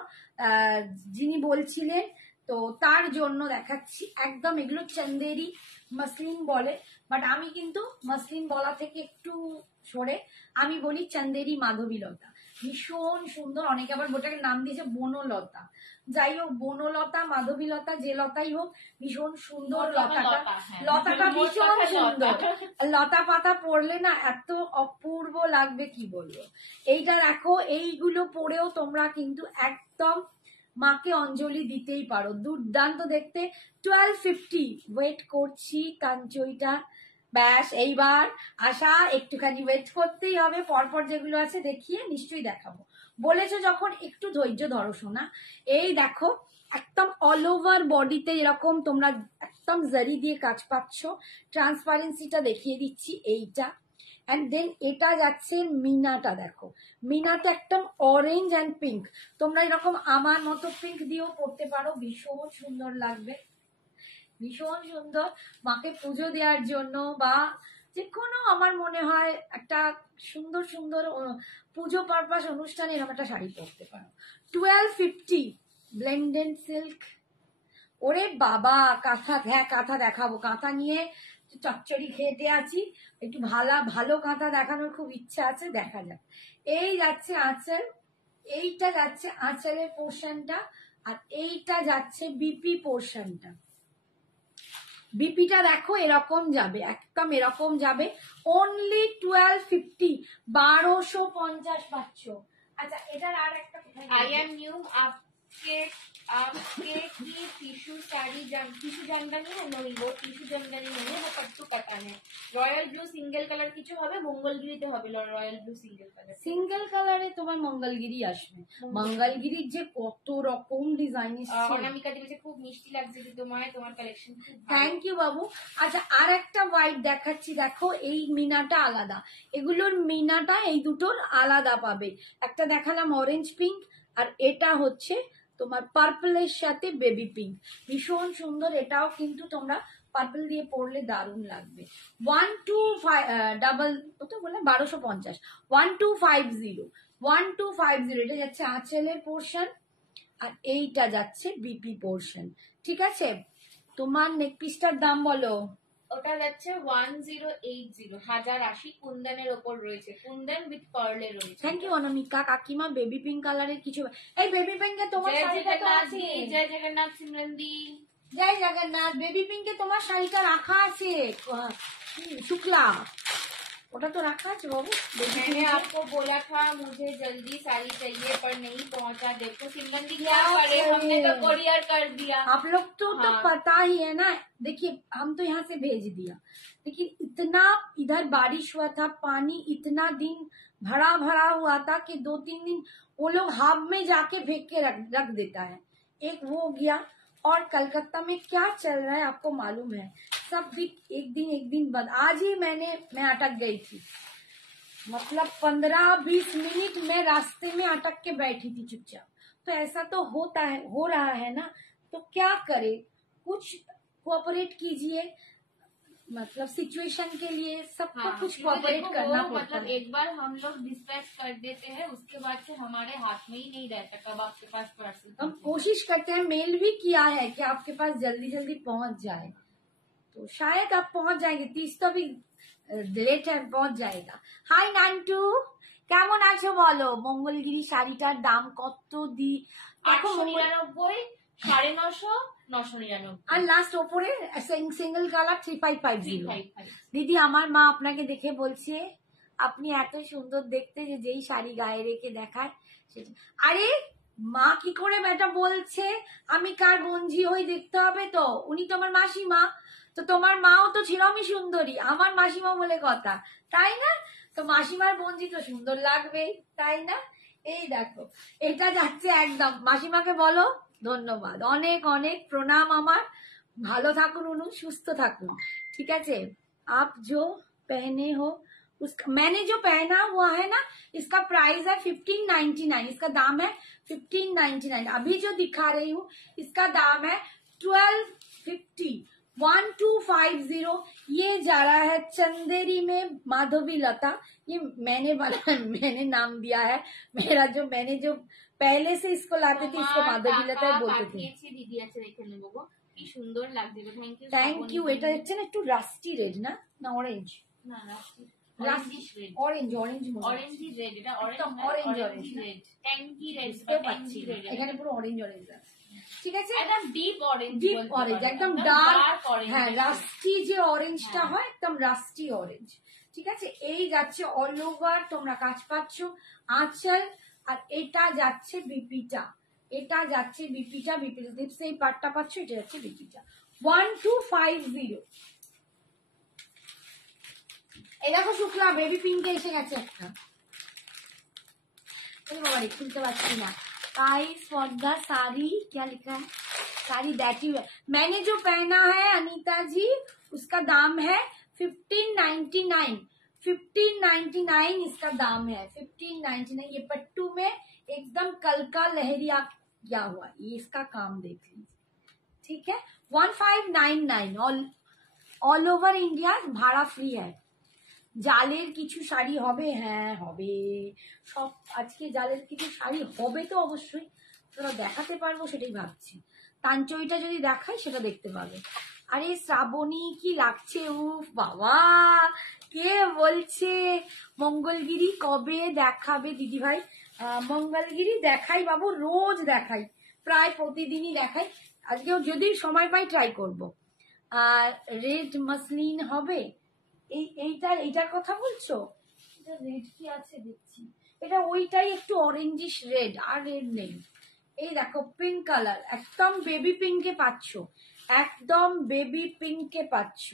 যিনি বলছিলেন, তো তার জন্য দেখাচ্ছি। একদম এগুলো চন্দেরি মাসলিন বলে, বাট আমি কিন্তু মাসলিন বলা থেকে একটু সরে আমি বলি চন্দেরি মাধবীলতা। ভীষণ সুন্দর। অনেকে আবার ওটাকে নাম দিয়েছে বনলতা, যাই হোক বনলতা মাধবীলতা যে লতাই হোক, ভীষণ সুন্দর লতাটা। লতাটা ভীষণ সুন্দর, লতা পাতা পড়লে না এত অপূর্ব লাগবে কি বলবো। এইটা দেখো, এইগুলো পরেও তোমরা কিন্তু একদম মাকে অঞ্জলি দিতেই পারো, দুর্দান্ত দেখতে। 1250 ওয়েট করছি কাঞ্চইটা। ব্যাস এইবার আশা, একটুখানি ওয়েট করতেই হবে, পরপর যেগুলো আছে দেখিয়ে নিশ্চয়ই দেখাবো। বলেছো যখন একটু ধৈর্য ধরো শোনা। এই দেখো একদম অল ওভার বডিতে এরকম তোমরা একদম জারি দিয়ে কাজ পাচ্ছ। ট্রান্সপারেন্সিটা দেখিয়ে দিচ্ছি এইটা। অ্যান্ড দেন এটা যাচ্ছে মিনাটা, দেখো মিনাটা একদম অরেঞ্জ অ্যান্ড পিঙ্ক। তোমরা এরকম আমার মতো পিঙ্ক দিয়েও পড়তে পারো, ভীষণ সুন্দর লাগবে, ভীষণ সুন্দর। মাকে পুজো দেওয়ার জন্য বা যে কোনো, আমার মনে হয় একটা সুন্দর সুন্দর পুজো পারপাস অনুষ্ঠানে এরকম একটা শাড়ি পরতে পারো। 1250 ব্লেন্ডেড সিল্ক। ওরে বাবা কাঁথা, হ্যাঁ কাঁথা দেখাবো, কাঁথা নিয়ে চচ্চড়ি খেতে আছি, একটু ভালো কাঁথা দেখানোর খুব ইচ্ছা আছে, দেখা যাক। এই যাচ্ছে আঁচল, এইটা যাচ্ছে আঁচলের পোর্শনটা, আর এইটা যাচ্ছে বিপি পোর্শনটা। বিপিটা দেখো এরকম যাবে, একদম এরকম যাবে। অনলি 1250, 1250 পাচ্ছ। আচ্ছা এটার আর একটা आई एम न्यू आपके आपके की टिश्यू साड़ी टिश्यू জামদানি है नहीं वो टिश्यू জামদানি नहीं है वो पट्टू कटान है रॉयल ब्लू सिंगल कलर কিছু হবে মঙ্গলগিরিতে হবে royal blue single colour single কালারে তোমার মঙ্গলগিরি আসবে। মঙ্গলগিরির যে কত রকম ডিজাইন এসেছে, অনামিকা দিয়েছে খুব মিষ্টি লাগছে যে তোমার কালেকশন খুব ভালো। থ্যাংক ইউ বাবু। আচ্ছা আর একটা হোয়াইট দেখাচ্ছি, দেখো এই মিনাটা আলাদা, এগুলোর মিনাটা এই দুটোর আলাদা পাবে। একটা দেখালাম অরেঞ্জ পিঙ্ক, আর এটা হচ্ছে তোমার পার্পলের সাথে বেবি পিঙ্ক, ভীষণ সুন্দর। এটাও কিন্তু তোমরা পার্পল দিয়ে পরলে দারুণ লাগবে। 1250, 1250 এটা যাচ্ছে আঁচলের পোর্শন, আর এইটা যাচ্ছে বিপি পোর্শন। ঠিক আছে, তোমার নেক পিসটার দাম বলো। ওটা যাচ্ছে 1080 1080 কুন্দনের উপর রয়েছে, কুন্দন উইথ পার্লে রয়েছে। থ্যাংক ইউ অনামিকা। কাকিমা বেবি পিঙ্ক কালারের কিছু, এই বেবি পিঙ্কে তোমার জয় শাড়িটা তো জগন্নাথ আছে। জয় জগন্নাথ সিমরন দি জয় জগন্নাথ। বেবি পিঙ্কে তোমার শাড়িটা রাখা আছে, শুক্লা, ওটা তো রাখা আছে বাবু। मैंने आपको बोला था मुझे जल्दी साड़ी चाहिए पर नहीं पहुंचा, देखो सिमरन दी क्या करे, हमने तो कोरियर कर दिया। आप लोग तो हाँ। पता ही है ना। देखिए हम तो यहाँ से भेज दिया, लेकिन इतना इधर बारिश हुआ था, पानी इतना दिन भरा हुआ था कि 2-3 दिन वो लोग हाफ में जाके फेंक के रख देता है। एक वो हो गया, और कलकत्ता में क्या चल रहा है आपको मालूम है, सब भी एक दिन बाद। आज ही मैं अटक गई थी, मतलब 15-20 मिनट में रास्ते में अटक के बैठी थी चुपचाप। तो ऐसा तो होता है, हो रहा है ना, तो क्या करे, कुछ कोऑपरेट कीजिए, मतलब सिचुएशन के लिए सबको हाँ, कुछ क्योंकि कोऑपरेट देखो करना वो पड़ता मतलब है। एक बार हम लोग डिस्पैच कर देते हैं उसके बाद से हमारे हाथ में ही नहीं रहता कब आपके पास पार्सल हम कोशिश करते हैं, मेल भी किया है कि आपके पास जल्दी जल्दी पहुंच जाए, तो शायद आप पहुंच जाएंगे। 30 तो भी लेट है, पहुंच जाएगा। हाय नान्टू, কেমন আছো বলো। মঙ্গলগিরি শাড়িটার দাম কত দি, দেখো 899 950 999 আর লাস্ট ওপরে সিঙ্গেল কালার 3550। 355 দিদি আমার মা আপনাকে দেখে বলছে আপনি এত সুন্দর দেখতে যে যেই শাড়ি গায়ে রেখে দেখায় সেটা। আরে মা কি করে বেটা বলছে, আমি কার বঞ্জি হই দেখতে হবে তো, উনি তো আমার মাসিমা, তো তোমার মাও তো ছিরমই সুন্দরী, আমার মাসিমা বলে কথা, তাই না? তো মাসিমার বঞ্জি তো সুন্দর লাগবেই, তাই না? এই দেখো এটা যাচ্ছে একদম, মাসিমাকে বলো ধন্যবাদ, অনেক অনেক প্রণাম আমার, ভালো থাকুন উনি, সুস্থ থাকুন, ঠিক আছে। आप जो पहने हो उसका, मैंने जो पहना हुआ है ना, इसका प्राइस है 1599, इसका दाम है 1599। अभी जो दिखा रही हूँ इसका दाम है 1250, 1250। ये जा रहा है चंदेरी में माधवी लता, ये मैंने नाम दिया है मेरा, जो मैंने जो पहले से इसको लाते थे इसको माधवी लता बोलते थे। পাঠিয়েছি দিদি আছে দেখে নেবো গো, কি সুন্দর লাগছে। Thank you thank you. এটা হচ্ছে না একটু রাস্টি রেড, না না অরেঞ্জ, না orangish red, orange orange orangey red, এটা একদম orange orange orangey orange, red, ট্যাঙ্কি রেড, বুঝতে পারছি ট্যাঙ্কি রেড, এখানে পুরো অরেঞ্জ অরেঞ্জ আছে। ঠিক আছে, একদম ডিপ অরেঞ্জ, ডিপ অরেঞ্জ, একদম ডার্ক, অরেঞ্জ, হ্যাঁ রাস্টি যে অরেঞ্জটা হ্যাঁ। হয়, একদম রাস্টি অরেঞ্জ। ঠিক আছে, এই যাচ্ছে অল ওভার, তোমরা কাজ পাচ্ছ আঁচল, আর এটা যাচ্ছে বিপিটা, এটা যাচ্ছে বিপিটা, বিপি স্লিপস এই পার্টটা পাচ্ছ, এটা যাচ্ছে বিপিটা। 1250। এই দেখো শুক্লা বেবি পিঙ্কে এসে গেছে একটা, बाबा खुलते पारছি না। प्राइस फॉर द साड़ी क्या लिखा है, साड़ी दैट यू, मैंने जो पहना है अनीता जी उसका दाम है 1599, 1599 इसका दाम है, 1599। ये पट्टू में एकदम कल का लहरिया किया हुआ, ये इसका काम देख लीजिए। ठीक है, 1599 ऑल ओवर इंडिया, भाड़ा फ्री है। জালের কিছু শাড়ি হবে, হ্যাঁ হবে, সব আজকে জালের কিছু শাড়ি হবে তো অবশ্যই, তোরা দেখাতে পারবো সেটাই ভাবছি। তাঞ্চইটা যদি দেখাই সেটা দেখতে পাবে। আরে শ্রাবণী কি লাগছে, উফ বাবা, কে বলছে মঙ্গলগিরি কবে দেখাবে দিদি ভাই? মঙ্গলগিরি দেখাই বাবু, রোজ দেখাই, প্রায় প্রতিদিনই দেখাই, আজকেও যদি সময় পাই ট্রাই করবো। আর রেড মাসলিন হবে, এইটার কথা বলছো? এটা রেড কি আছে দেখছি, এটা ওইটাই একটু অরেঞ্জিশ রেড, আর রেড নেই। এই দেখো পিঙ্ক কালার, একদম বেবি পিঙ্কে পাচ্ছ, একদম বেবি পিঙ্কে পাচ্ছ,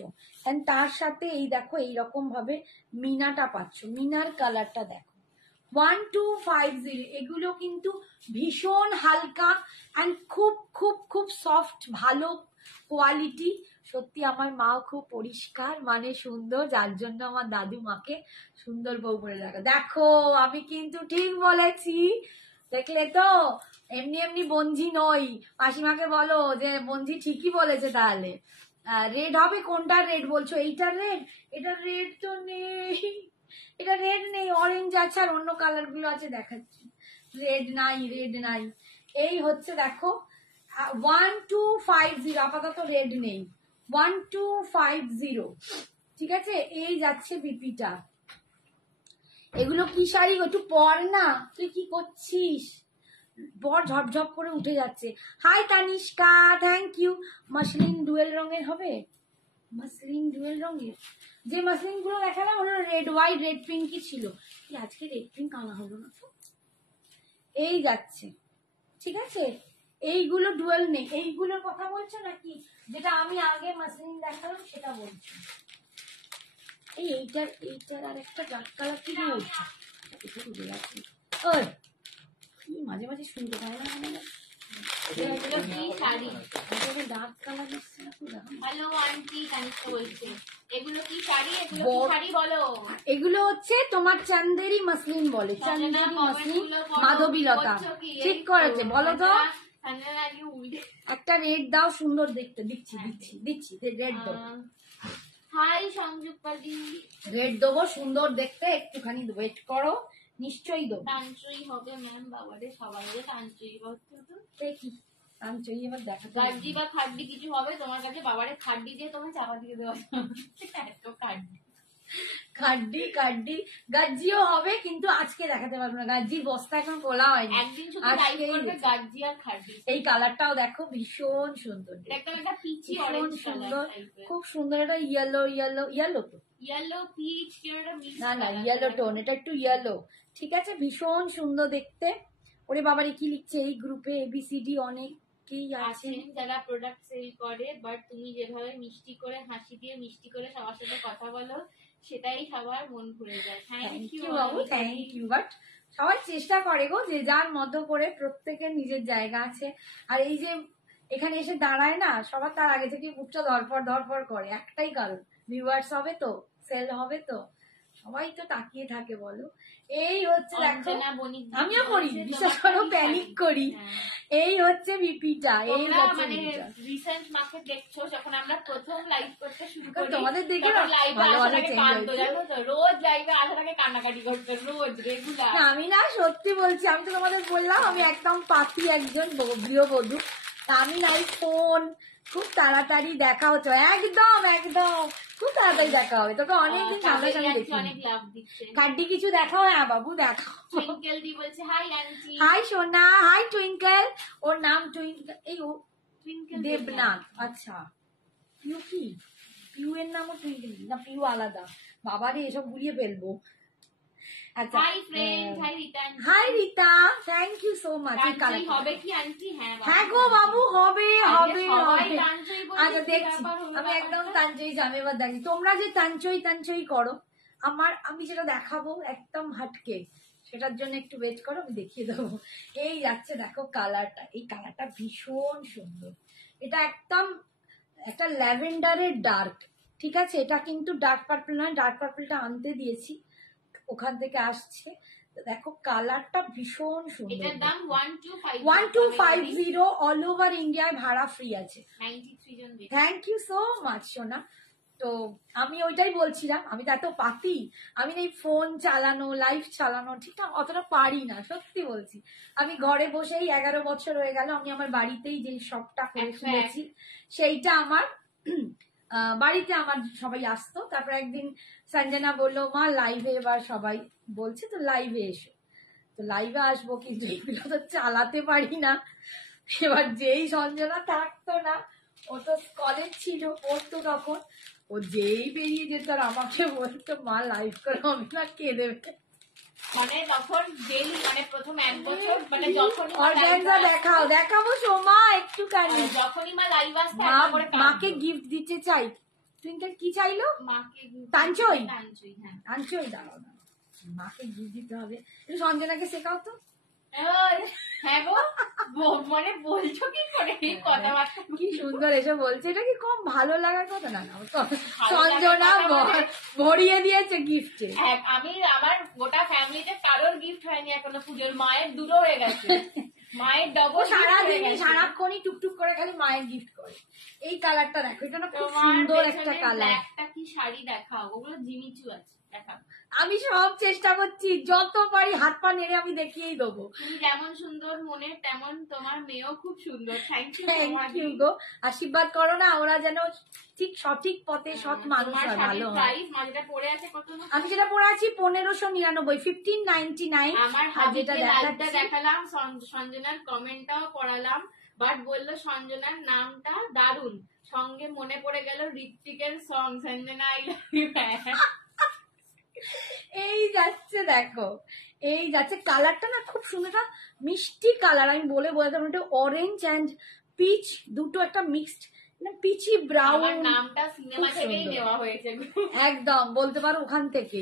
এন্ড তার সাথে এই দেখো এইরকম ভাবে মিনাটা পাচ্ছ, মিনার কালারটা দেখো। 1250, এগুলো কিন্তু ভীষণ হালকা অ্যান্ড খুব খুব খুব সফট, ভালো কোয়ালিটি। সত্যি আমার মাও খুব পরিষ্কার, মানে সুন্দর, যার জন্য আমার দাদু মাকে সুন্দর বউ বলে রাখা। দেখো আমি কিন্তু ঠিক বলেছি, দেখলে তো, এমনি এমনি বঞ্জি নই। মাসিমাকে বলো যে বঞ্জি ঠিকই বলেছে। তাহলে রেড হবে, কোনটা রেড বলছো? এইটার রেড, এটা রেড তো নেই, এটা রেড নেই, অরেঞ্জ আছে আর অন্য কালার গুলো আছে দেখাচ্ছি, রেড নাই, রেড নাই। এই হচ্ছে দেখো 1250, আপাতত রেড নেই, 1250। ঠিক আছে, এই যাচ্ছে বিপিটা। এগুলো কি শাড়ি, একটু পর না, তুই কি করছিস? বর ঝপঝপ করে উঠে যাচ্ছে। Hi Tanishka, thank you. Muslin dual রঙের হবে, মাসলিন ডুয়েল রঙের, যে মাসলিন গুলো দেখালাম ওগুলো রেড হোয়াইট রেড পিঙ্কই ছিল, আজকে রেড পিঙ্ক আনা হলো না তো। এই যাচ্ছে, ঠিক আছে, এইগুলো ডুয়েল নেই। এইগুলোর কথা বলছো নাকি, যেটা আমি আগে মাসলিন দেখালাম সেটা বলছি? এইটার আর একটা ডার্ক কালার কি বলছে, মাঝে মাঝে শুনতে পাই না, ডার্ক কালার দিচ্ছে না পুরো। হ্যালো আন্টি, তানিষ্কা বলছে এগুলো কি শাড়ি, এগুলো কি শাড়ি বলো? এগুলো হচ্ছে তোমার চান্দেরি মাসলিন বলে, চান্দেরি মাসলিন, মাধবীলতা। ঠিক করেছে, বলো তো। একটা রেড দাও, সুন্দর দেখতে, দিচ্ছি দিচ্ছি দিচ্ছি, রেড দাও। হাই সংযুক্তাদি, রেড দেবো, সুন্দর দেখতে, একটুখানি ওয়েট করো, নিশ্চয়ই দেবো। তান্ত্রী হবে ম্যাম, বাবারে সবাই তান্ত্রী হচ্ছে তো, কি তান্ত্রী এবার দেখাতে গাড্ডি বা খাড্ডি কিছু হবে তোমার কাছে? বাবারে খাড্ডি দিয়ে তোমার চাপা দিয়ে দেওয়া এত খাড্ডি, খাড্ডি কাড্ডি গাজ্জিও হবে, কিন্তু আজকে দেখাতে পারবো না, গাজ্জির বস্তা এখন খোলা হয়নি, একদিন শুধু লাইভ করবে গাজ্জি আর খাড্ডি। এই কালারটাও দেখো ভীষণ সুন্দর, একদম একটা পিচি ভীষণ অরেঞ্জ সুন্দর, কালার, খুব সুন্দর। এটা ইয়েলো ইয়েলো ইয়েলো তো, ইয়েলো পিচ কি একটা মিক্স, না না ইয়েলো টোন, এটা একটু ইয়েলো। ঠিক আছে, ভীষণ সুন্দর দেখতে। ওরে বাবারে কি লিখছে, এই গ্রুপে এবিসিডি অনেকেই আছে যারা প্রোডাক্ট সেল করে, বাট তুমি যেভাবে মিষ্টি করে হাসি দিয়ে মিষ্টি করে সবার সাথে কথা বলো, সেটাই সবার মন ভরে যায়। থ্যাংক ইউ বাবু, থ্যাংক ইউ। বাট সবাই চেষ্টা করে গো, যে যার মতো করে, প্রত্যেকের নিজের জায়গা আছে। আর এই যে এখানে এসে দাঁড়ায় না, সবার তার আগে থেকে বুকটা ধরপড় করে, একটাই কারণ, ভিউয়ার্স হবে তো, সেল হবে তো, সবাই তো তাকিয়ে থাকে বলো। এই হচ্ছে দেখো, আমিও করি, বিশ্বাস করো, প্যানিক করি। এই হচ্ছে বিপিটা, এই মানে রিসেন্ট মাকে দেখছো, যখন আমরা প্রথম লাইভ করতে শুরু করি, তোমাদের দেখে লাইভে আসার আগে কাঁদতো, জানো তো, রোজ লাইভে আসার আগে কান্নাকাটি করতো, রোজ রেগুলার। আমি না সত্যি বলছি, আমি তো তোমাদের বললাম আমি একদম পাতি একজন গৃহবধূ, আমি নাই ফোন খুব তাড়াতাড়ি দেখা হতো, একদম একদম খুব তাড়াতাড়ি দেখা হবে, তোকে অনেকদিন সামনাসামনি দেখি। অনেক লাভ দিচ্ছে। কাড্ডি কিছু দেখাও? হ্যাঁ বাবু দেখাও। টুইঙ্কেল দি বলছে হাই আন্টি। হাই সোনা, হাই টুইঙ্কেল। ওর নাম টুইঙ্কেল, এই ও টুইঙ্কেল দেবনাথ। আচ্ছা, পিউ কি? পিউ এর নামও টুইঙ্কেল না? পিউ আলাদা। বাবারে এসব গুলিয়ে ফেলবো। আচ্ছা, hi friend, hi Rita. Hi Rita, thank you so much. Tanchoi হবে কি আন্টি? হ্যাঁ হ্যাঁ গো বাবু, হবে হবে সবাই হবে। তানচই বলছে, আচ্ছা কি দেখছি, ব্যাপার হলো আমি একদম ব্যাপারটা? তানচই যাবে। এবার দেখি তোমরা যে তানচই তানচই করো, আমি সেটা দেখাবো একদম হাটকে। সেটার জন্য একটু ওয়েট করো, আমি দেখিয়ে দেবো। এই যাচ্ছে, দেখো কালারটা, এই কালারটা ভীষণ সুন্দর। এটা একদম একটা ল্যাভেন্ডারের ডার্ক, ঠিক আছে? এটা কিন্তু ডার্ক পার্পল নয়, ডার্ক পার্পলটা আনতে দিয়েছি, ওখান থেকে আসছে। তো দেখো কালারটা ভীষণ সুন্দর। এটার দাম 1250 1250 অল ওভার ইন্ডিয়ায়, ভাড়া ফ্রি আছে। 93 জন দেখে। থ্যাংক ইউ সো মাচ সোনা। তো আমি ওইটাই বলছিলাম, আমি তো এত পাতি, আমি এই ফোন চালানো, লাইভ চালানো ঠিকঠাক অতটা পারি না, সত্যি বলছি। আমি ঘরে বসেই 11 বছর হয়ে গেল, আমি আমার বাড়িতেই যে শপটা করে শুনেছি, সেইটা আমার বাড়িতে আমার সবাই আসতো। তারপর একদিন সঞ্জনা বললো, মা লাইভে এবার সবাই বলছে, তো লাইভে এসো। তো লাইভে আসবো, কিন্তু এগুলো তো চালাতে পারি না। এবার যেই সঞ্জনা থাকতো না, ও তো কলেজ ছিল, পড়তো তখন, ও যেই বেরিয়ে যেত আর আমাকে বলতো, মা লাইভ করো, আমি না কে দেবে। মানে তখন ডেইলি, মানে প্রথম 1 বছর, মানে যখনই অর্গানজা দেখাও, দেখাবো সোমা একটুখানি। যখনই মা লাইভ আসতে মা, একটা করে মাকে গিফট দিতে চাই। টুইঙ্কেল কি চাইলো? মাকে তানচই? তানচই, হ্যাঁ। তানচই, দাঁড়াও দাঁড়াও, মাকে গিফট দিতে হবে। একটু সঞ্জনাকে শেখাও তো। হ্যাঁ গো, মানে বলছো কি করে এই কথাবার্তা? কি সুন্দর এসব বলছে, এটা কি কম ভালো লাগার কথা? না না, ভালো সঞ্জনা লাগার কথা মানে- ভরিয়ে দিয়েছে গিফটে। হ্যাঁ, আমি আমার গোটা ফ্যামিলিতে কারোর গিফট হয়নি এখনো পুজোর, মায়ের দুটো হয়ে গেছে, মায়ের ও ডবল সারাদিনই সারাক্ষণই টুকটুক করে খালি মায়ের গিফট করে। এই কালারটা দেখো, এটা না খুব সুন্দর একটা কালার। একটা কি শাড়ি দেখাও, ওগুলো জিমিচু আছে, দেখাও। আমি সব চেষ্টা করছি, যত পারি হাত পা নেড়ে আমি দেখিয়েই দেবো। তুমি যেমন সুন্দর মনে, তেমন তোমার মেয়েও খুব সুন্দর। Thank you. থ্যাংক ইউ গো, আশীর্বাদ করো না, ওরা যেন ঠিক সঠিক পথে সৎ মানুষ হয়, ভালো হয়। প্রাইস মাঝেটা পড়ে আছে কত? আমি যেটা পড়ে আছি 1599, 1599। আমার আর যেটা হাবিবকে লাইভটা দেখাচ্ছি, দেখালাম, সঞ্জনার কমেন্টটাও পড়ালাম, বাট বললো সঞ্জনার নামটা দারুণ, সঙ্গে মনে পড়ে গেল ঋত্বিকের song Sanjana I love you. এই যাচ্ছে দেখো, এই যাচ্ছে কালারটা না খুব সুন্দর, একটা মিষ্টি কালার। আমি বলে বোঝাতে পারবো না, অরেঞ্জ অ্যান্ড পিচ দুটো একটা মিক্সড, পিচি ব্রাউন। আমার নামটা সিনেমা থেকেই নেওয়া হয়েছে, একদম বলতে পারো ওখান থেকে,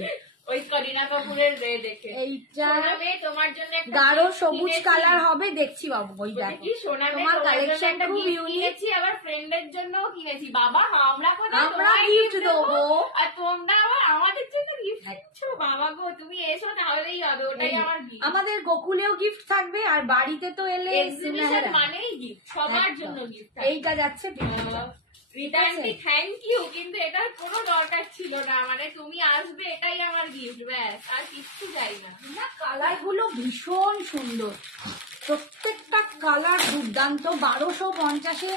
ওই করিনা কাপুরের রে দেখে। এইটা সোনামে তোমার জন্য একটা গাঢ় gift সবুজ কিনেছি। কালার হবে, দেখছি বাবু। ওই বলছি দেখো কি, সোনামে তোমার তোমার জন্য কালেকশন একটা খুব gift ইউনিক। কিনেছি, আবার ফ্রেন্ডের জন্যও কিনেছি। বাবা আমরা কোথায় আমরা তোমায় গিফট gift দেবো। আর তোমরা আবার আমাদের জন্য গিফট কিনছো। বাবা গো, তুমি এসো তাহলেই হবে, ওটাই আমার gift। আমাদের গোকুলেও গিফট থাকবে, আর বাড়িতে তো এলে এক্সিবিশন সুনেহেরা। মানেই গিফট, সবার একদম। জন্য গিফট। এইটা যাচ্ছে রিতা আন্টি থ্যাংক ইউ, কিন্তু এটার কোনো দরকার ছিল না, মানে তুমি আসবে এটাই আমার গিফট, ব্যাস আর কিচ্ছু চাই না। কালার গুলো ভীষণ সুন্দর, প্রত্যেকটা কালার দুর্দান্ত। 1250-এ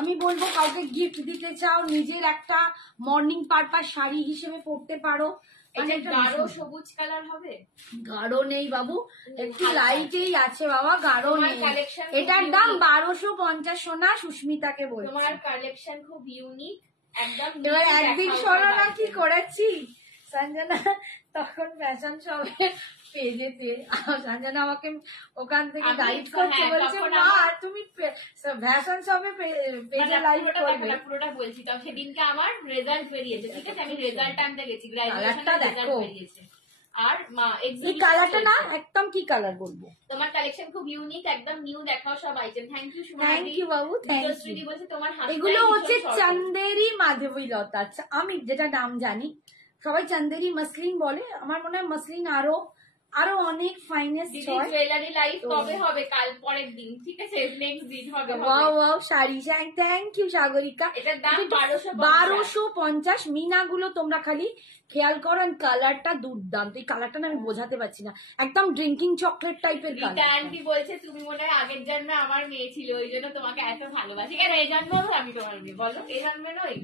আমি বলবো, কাউকে গিফট দিতে চাও, নিজের একটা মর্নিং পারপাস শাড়ি হিসেবে পরতে পারো। এটা গাঢ় সবুজ কালার হবে? গাঢ় নেই বাবু, একটু লাইটেই আছে বাবা, গাঢ় তোমার নেই। collection খুব এটার দাম unique। 1250 সোনা, সুস্মিতাকে বলছি। তোমার কালেকশন খুব ইউনিক, একদম। এবার unique একদিন দেখাও শোনো না সবাইকে। কি করেছি, সঞ্জনা তখন ফ্যাশন শপে পেজেতে, সঞ্জনা আমাকে ওখান থেকে আমি গাইড তো করছে, হ্যাঁ, বলছে তখন মা আমার- তুমি ফ্যাশন শপে পেজে মানে লাইভ পুরোটা করবে। দেখো না, পুরোটা বলছি। তো সেদিনকে আমার রেজাল্ট বেরিয়েছে, ঠিক আছে, আমি রেজাল্ট আনতে গেছি, কালারটা গ্রাজুয়েশনের রেজাল্ট দেখো। বেরিয়েছে। আর এই exhibition কালারটা না চলছে। একদম কি কালার বলবো। তোমার কালেকশন খুব ইউনিক, একদম নিউ, দেখাও সব item. Thank you Sumana thank di. You বাবু, থ্যাংক বিজয়শ্রী ইউ। বলছে তোমার হাতটা এগুলো ভীষণ হচ্ছে short। চান্দেরি মাধবী লতা। আচ্ছা, আমি যেটা নাম জানি, সবাই চান্দেরি মসলিন বলে, আমার মনে হয় মসলিন আরো আরো অনেক ফাইনেস্ট দিদি হয়। জুয়েলারি লাইভ তো- কবে হবে? কাল পরের দিন, ঠিক আছে? নেক্সট দিন হবে। Wow wow sari, thank you Sagarika. এটার দাম 1250। 1250। মিনাগুলো তোমরা খালি খেয়াল করো, কালারটা দুর্দান্ত। এই কালারটা না আমি বোঝাতে পারছি না, একদম ড্রিঙ্কিং চকলেট টাইপের রীতা কালার। আন্টি বলছে তুমি মনে হয় আগের জন্মে আমার মেয়ে ছিল, ওই জন্য তোমাকে এত ভালোবাসি। কেন এই জন্মে আমি তোমার মেয়ে? বলো, এই জন্মে নই?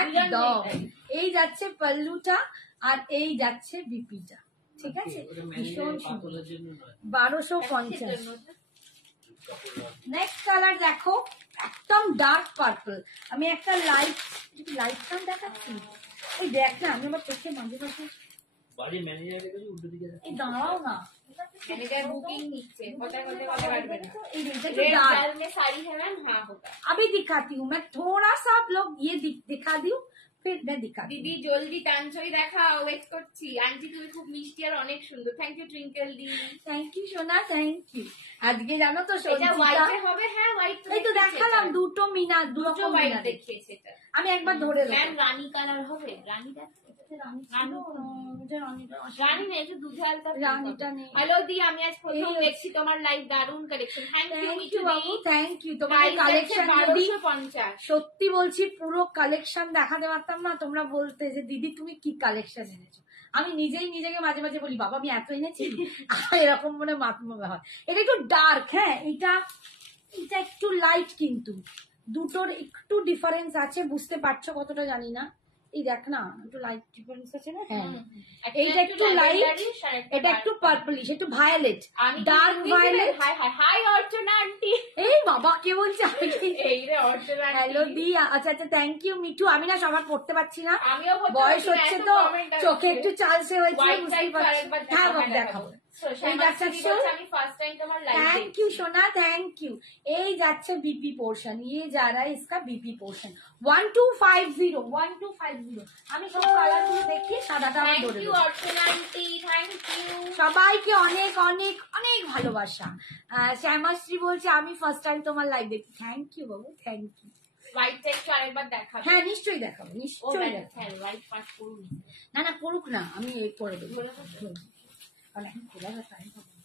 একদম। এই যাচ্ছে পাল্লুটা আর এই যাচ্ছে বিপিটা, ঠিক আছে? ভীষণ সুন্দর। 1250। নেক্সট কালার দেখো, একদম ডার্ক পার্পল। আমি একটা লাইট কালার দেখাচ্ছি। এই দেখ না, আমি আমার চোখে মাঝে মাঝে বাড়ির ম্যানেজারের কাছে উল্টো দিকে এই দাঁড়াও না, ম্যানেজার বুকিং নিচ্ছে, কোথায় কোথায় কথা পারবে না। এই দেখো, रेड dark। कलर में साड़ी है मैम? हाँ होगा। अभी दिखाती हूँ मैं, थोड़ा सा आप लोग ये दिखा दी फिर मैं दिखा দিদি জলদি টানছই দেখাও, ওয়েট করছি। আন্টি তুমি খুব মিষ্টি আর অনেক সুন্দর। Thank you Twinkle di. Thank you সোনা, থ্যাংক ইউ। আজকে জানো তো এটা সঞ্চিতা, হোয়াইটে হবে? হ্যাঁ হোয়াইট। এই তো দেখালাম দুটো মিনা, দুটো দুটো হোয়াইট মিনা দেখিয়েছে এটা। আমি একবার ধরে ম্যাম দেবো। রানী কালার হবে? রানী দেখো, রানীটা রানী নেই, একটু দুধে হালকা রানীটা নেই। হ্যালো দি, আমি আজ প্রথম এই- দেখছি তোমার লাইভ, দারুণ collection. Thank you thank Mithu you বাবু, দি। Thank you. তোমাদের কালেকশন যদি 1250। সত্যি বলছি পুরো কালেকশন দেখাতে পারতাম না, তোমরা বলতে যে দিদি তুমি কি কালেকশন এনেছো। আমি নিজেই নিজেকে মাঝে মাঝে বলি বাবা আমি এত এনেছি, এরকম মনে মাথা হয়। এটা একটু ডার্ক, হ্যাঁ এটা একটু লাইট, কিন্তু দুটোর একটু ডিফারেন্স আছে, বুঝতে পারছো কতটা জানি না। এই দেখ না, একটু লাইট ডিফারেন্স আছে না? হ্যাঁ, এইটা একটু লাইট, এটা একটু পার্পলিশ, একটু violet, dark violet. Hi hi hi Archana aunty. এই বাবা কে বলছে? এই রে অর্চনা হ্যালো আন্টি। দি, আচ্ছা আচ্ছা থ্যাংক ইউ মিঠু। আমি না সবার পড়তে পারছি না, আমিও পড়তে বয়স পারছি না, হচ্ছে এত তো comment আসছে। চোখে একটু চালসে হয়েছে, White বুঝতেই type পারছি। আরেকবার হ্যাঁ দেখাবো, বাবা দেখাবো। এই দেখাচ্ছি। দেখাচ্ছ? আমি ফার্স্ট টাইম তোমার লাইভ थैंक यू सोना, थैंक यू। এই যাচ্ছে বিপি পোর্শন, ये जा रहा है इसका बीपी पोर्शन। 1250। আমি সব কালার গুলো দেখি, সাদাটা আমি থ্যাংক ধরে ইউ দেবো। অর্চনা আন্টি, থ্যাংক ইউ। সবাইকে অনেক অনেক অনেক ভালোবাসা। শ্যামাশ্রী বলছে আমি ফার্স্ট টাইম তোমার লাইভ দেখি। থ্যাংক ইউ বাবু, থ্যাংক ইউ। হোয়াইটটা একটু আরেকবার দেখাবো। হ্যাঁ নিশ্চয়ই দেখাবো, ও নিশ্চয়ই ম্যাডাম, দেখাবো। হ্যাঁ হোয়াইট পাস করুন। না না করুক না, আমি এই করে দেবো। ধরে দেবো? কারণ এখন খোলা রাখা time হবে না।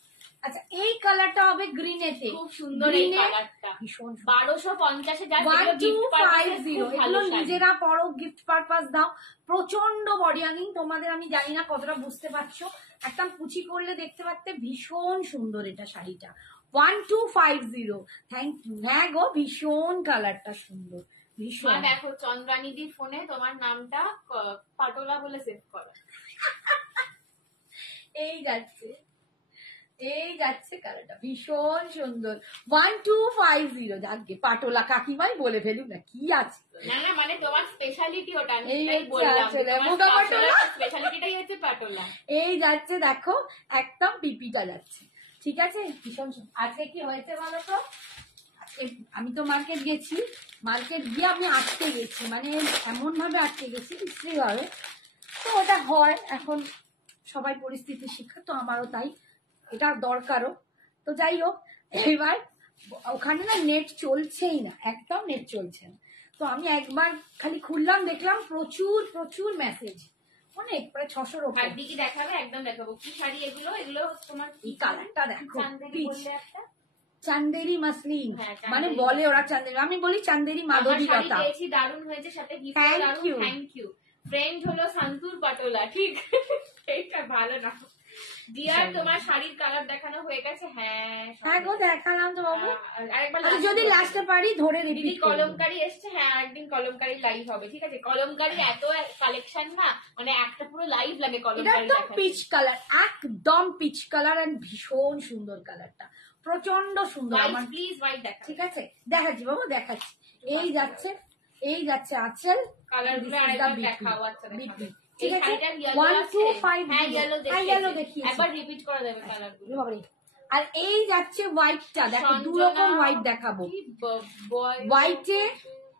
আচ্ছা এই কালারটা হবে গ্রিনেতে, খুব সুন্দর এই কালারটা। ভীষণ 1250 এ যা 1250। এগুলো নিজেরা পরো, গিফট পারপাস দাও। প্রচন্ড বডি হাগিং, তোমাদের আমি জানি না কতটা বুঝতে পারছো, একদম কুচি করলে দেখতে পারতে। ভীষণ সুন্দর এটা শাড়িটা। 1250, থ্যাংক ইউ। হ্যাঁ গো, ভীষণ কালারটা সুন্দর, ভীষণ। দেখো চন্দ্রানী দি ফোনে তোমার নামটা পাটোলা বলে সেভ করো। এই যাচ্ছে কালারটা, ভীষণ সুন্দর। 1250। যাকে পাটোলা কাকিমাই বলে ফেলুক না, কি আছে। না না, মানে তোমার স্পেশালিটি ওটা, আমি এই এটাই হচ্ছে বললাম। আসলে মোটা পাটোলা। স্পেশালিটিটাই হচ্ছে পাটোলা। এই যাচ্ছে দেখো, একদম পিপিটা যাচ্ছে, ঠিক আছে? ভীষণ সুন্দর। আজকে কি হয়েছে বলো তো, আজকে আমি তো মার্কেট গেছি, মার্কেট গিয়ে আমি আটকে গেছি, মানে এমন ভাবে আটকে গেছি ইস্ত্রি ঘরে। তো ওটা হয়, এখন সবাই পরিস্থিতির শিক্ষা, তো আমারও তাই, এটা দরকারও। তো যাই হোক, এবার ওখানে না নেট চলছেই না, একদম নেট চলছে না। তো আমি একবার খালি খুললাম, দেখলাম প্রচুর প্রচুর মেসেজ, অনেক, প্রায় 600-র ওপর। আর দিকে দেখাবে, একদম দেখাবো। কি শাড়ি এগুলো? এগুলো তোমার এই কালারটা দেখো, চান্দেরি পিচ বললে একটা। চান্দেরি মাসলিন, হ্যাঁ, চান্দেরি মানে বলে ওরা চান্দেরি, আমি বলি চান্দেরি আমার শাড়ি মাধবীলতা। পেয়েছি, দারুণ হয়েছে, সাথে গিফট Thank দারুণ। you. Thank you. ফ্রেন্ড হলো শান্তুর পাটোলা, ঠিক? এইটা ভালো না। দিয়ার তোমার শাড়ির কালার দেখানো হয়ে গেছে? হ্যাঁ হ্যাঁ গো দেখালাম তো বাবু, আরেকবার আমি last যদি বলছি। লাস্টে পারি ধরে দিদি রিপিট করব। কলমকারি এসছে, হ্যাঁ একদিন কলমকারি লাইভ হবে, ঠিক আছে? কলমকারি এত কালেকশন না, মানে একটা পুরো লাইভ লাগে এটা কলমকারি একদম দেখাতে। পিচ কালার, একদম পিচ কালার, এন্ড ভীষণ সুন্দর কালারটা, প্রচন্ড সুন্দর আমার। হোয়াইট প্লিজ, হোয়াইট দেখা। ঠিক আছে দেখাচ্ছি বাবু, দেখাচ্ছি। এই যাচ্ছে আঁচল, কালার গুলো আরেকবার দেখাও। আচ্ছা বিপি, দেখাও। ঠিক এই আছে। শাড়িটার yellow আছে? 1250। হ্যাঁ yellow হ্যাঁ yellow দেখিয়েছি। দেখিয়েছি। একবার রিপিট করে দেবে কালার গুলো। বাবারে। আর এই যাচ্ছে হোয়াইটটা, দেখো দু রকম হোয়াইট দেখাবো। হোয়াইটে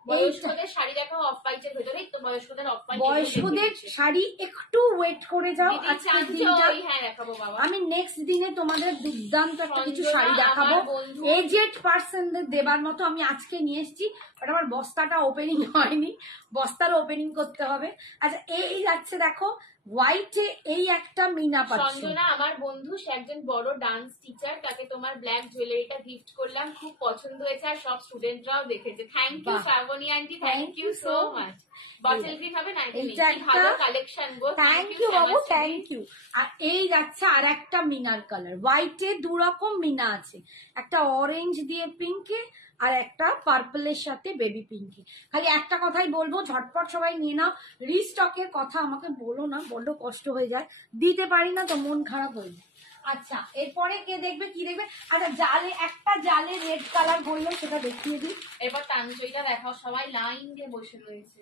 বয়স্কদের শাড়ি দেখাও অফ হোয়াইটের ভেতরেই তো, বয়স্কদের অফ হোয়াইট। বয়স্কদের শাড়ি একটু ওয়েট করে যাও, আজকের দিনটা হ্যাঁ দেখাবো বাবা। আমি নেক্সট দিনে তোমাদের দুর্দান্ত একটা কিছু শাড়ি দেখাবো, আমার বন্ধু এজেড পার্সনদের দেবার মতো আমি আজকে নিয়ে এসেছি। বাট আমার বস্তাটা ওপেনিং হয়নি, বস্তার ওপেনিং করতে হবে। আচ্ছা এই যাচ্ছে দেখো হোয়াইটে এই একটা মিনা পাচ্ছ। সঞ্জনা আমার বন্ধু, সে একজন বড় ডান্স টিচার, তাকে তোমার ব্ল্যাক জুয়েলারিটা গিফট করলাম, খুব পছন্দ হয়েছে আর সব স্টুডেন্টরাও দেখেছে। থ্যাংক ইউ বাহ। Shrabani aunty, thank you so much. Bottle green হবে না, এইটা ভালো একটা কালেকশন গো, থ্যাংক ইউ বাবু, থ্যাংক ইউ। আর এই যাচ্ছে আর একটা মিনার কালার, হোয়াইটে দু রকম মিনা আছে, একটা অরেঞ্জ দিয়ে পিঙ্কে আর একটা পার্পলের সাথে বেবি পিঙ্কে। খালি একটা কথাই বলবো, ঝটপট সবাই নিয়ে নাও, রিস্টকের কথা আমাকে বলো না, বড্ড কষ্ট হয়ে যায়, দিতে পারি না তো মন খারাপ হয়ে যায়। আচ্ছা এরপরে কে দেখবে কি দেখবে? আচ্ছা জালে একটা জালে রেড কালার বললাম, সেটা দেখিয়ে দিই। এবার তাঞ্চইটা দেখাও, সবাই লাইন দিয়ে বসে রয়েছে।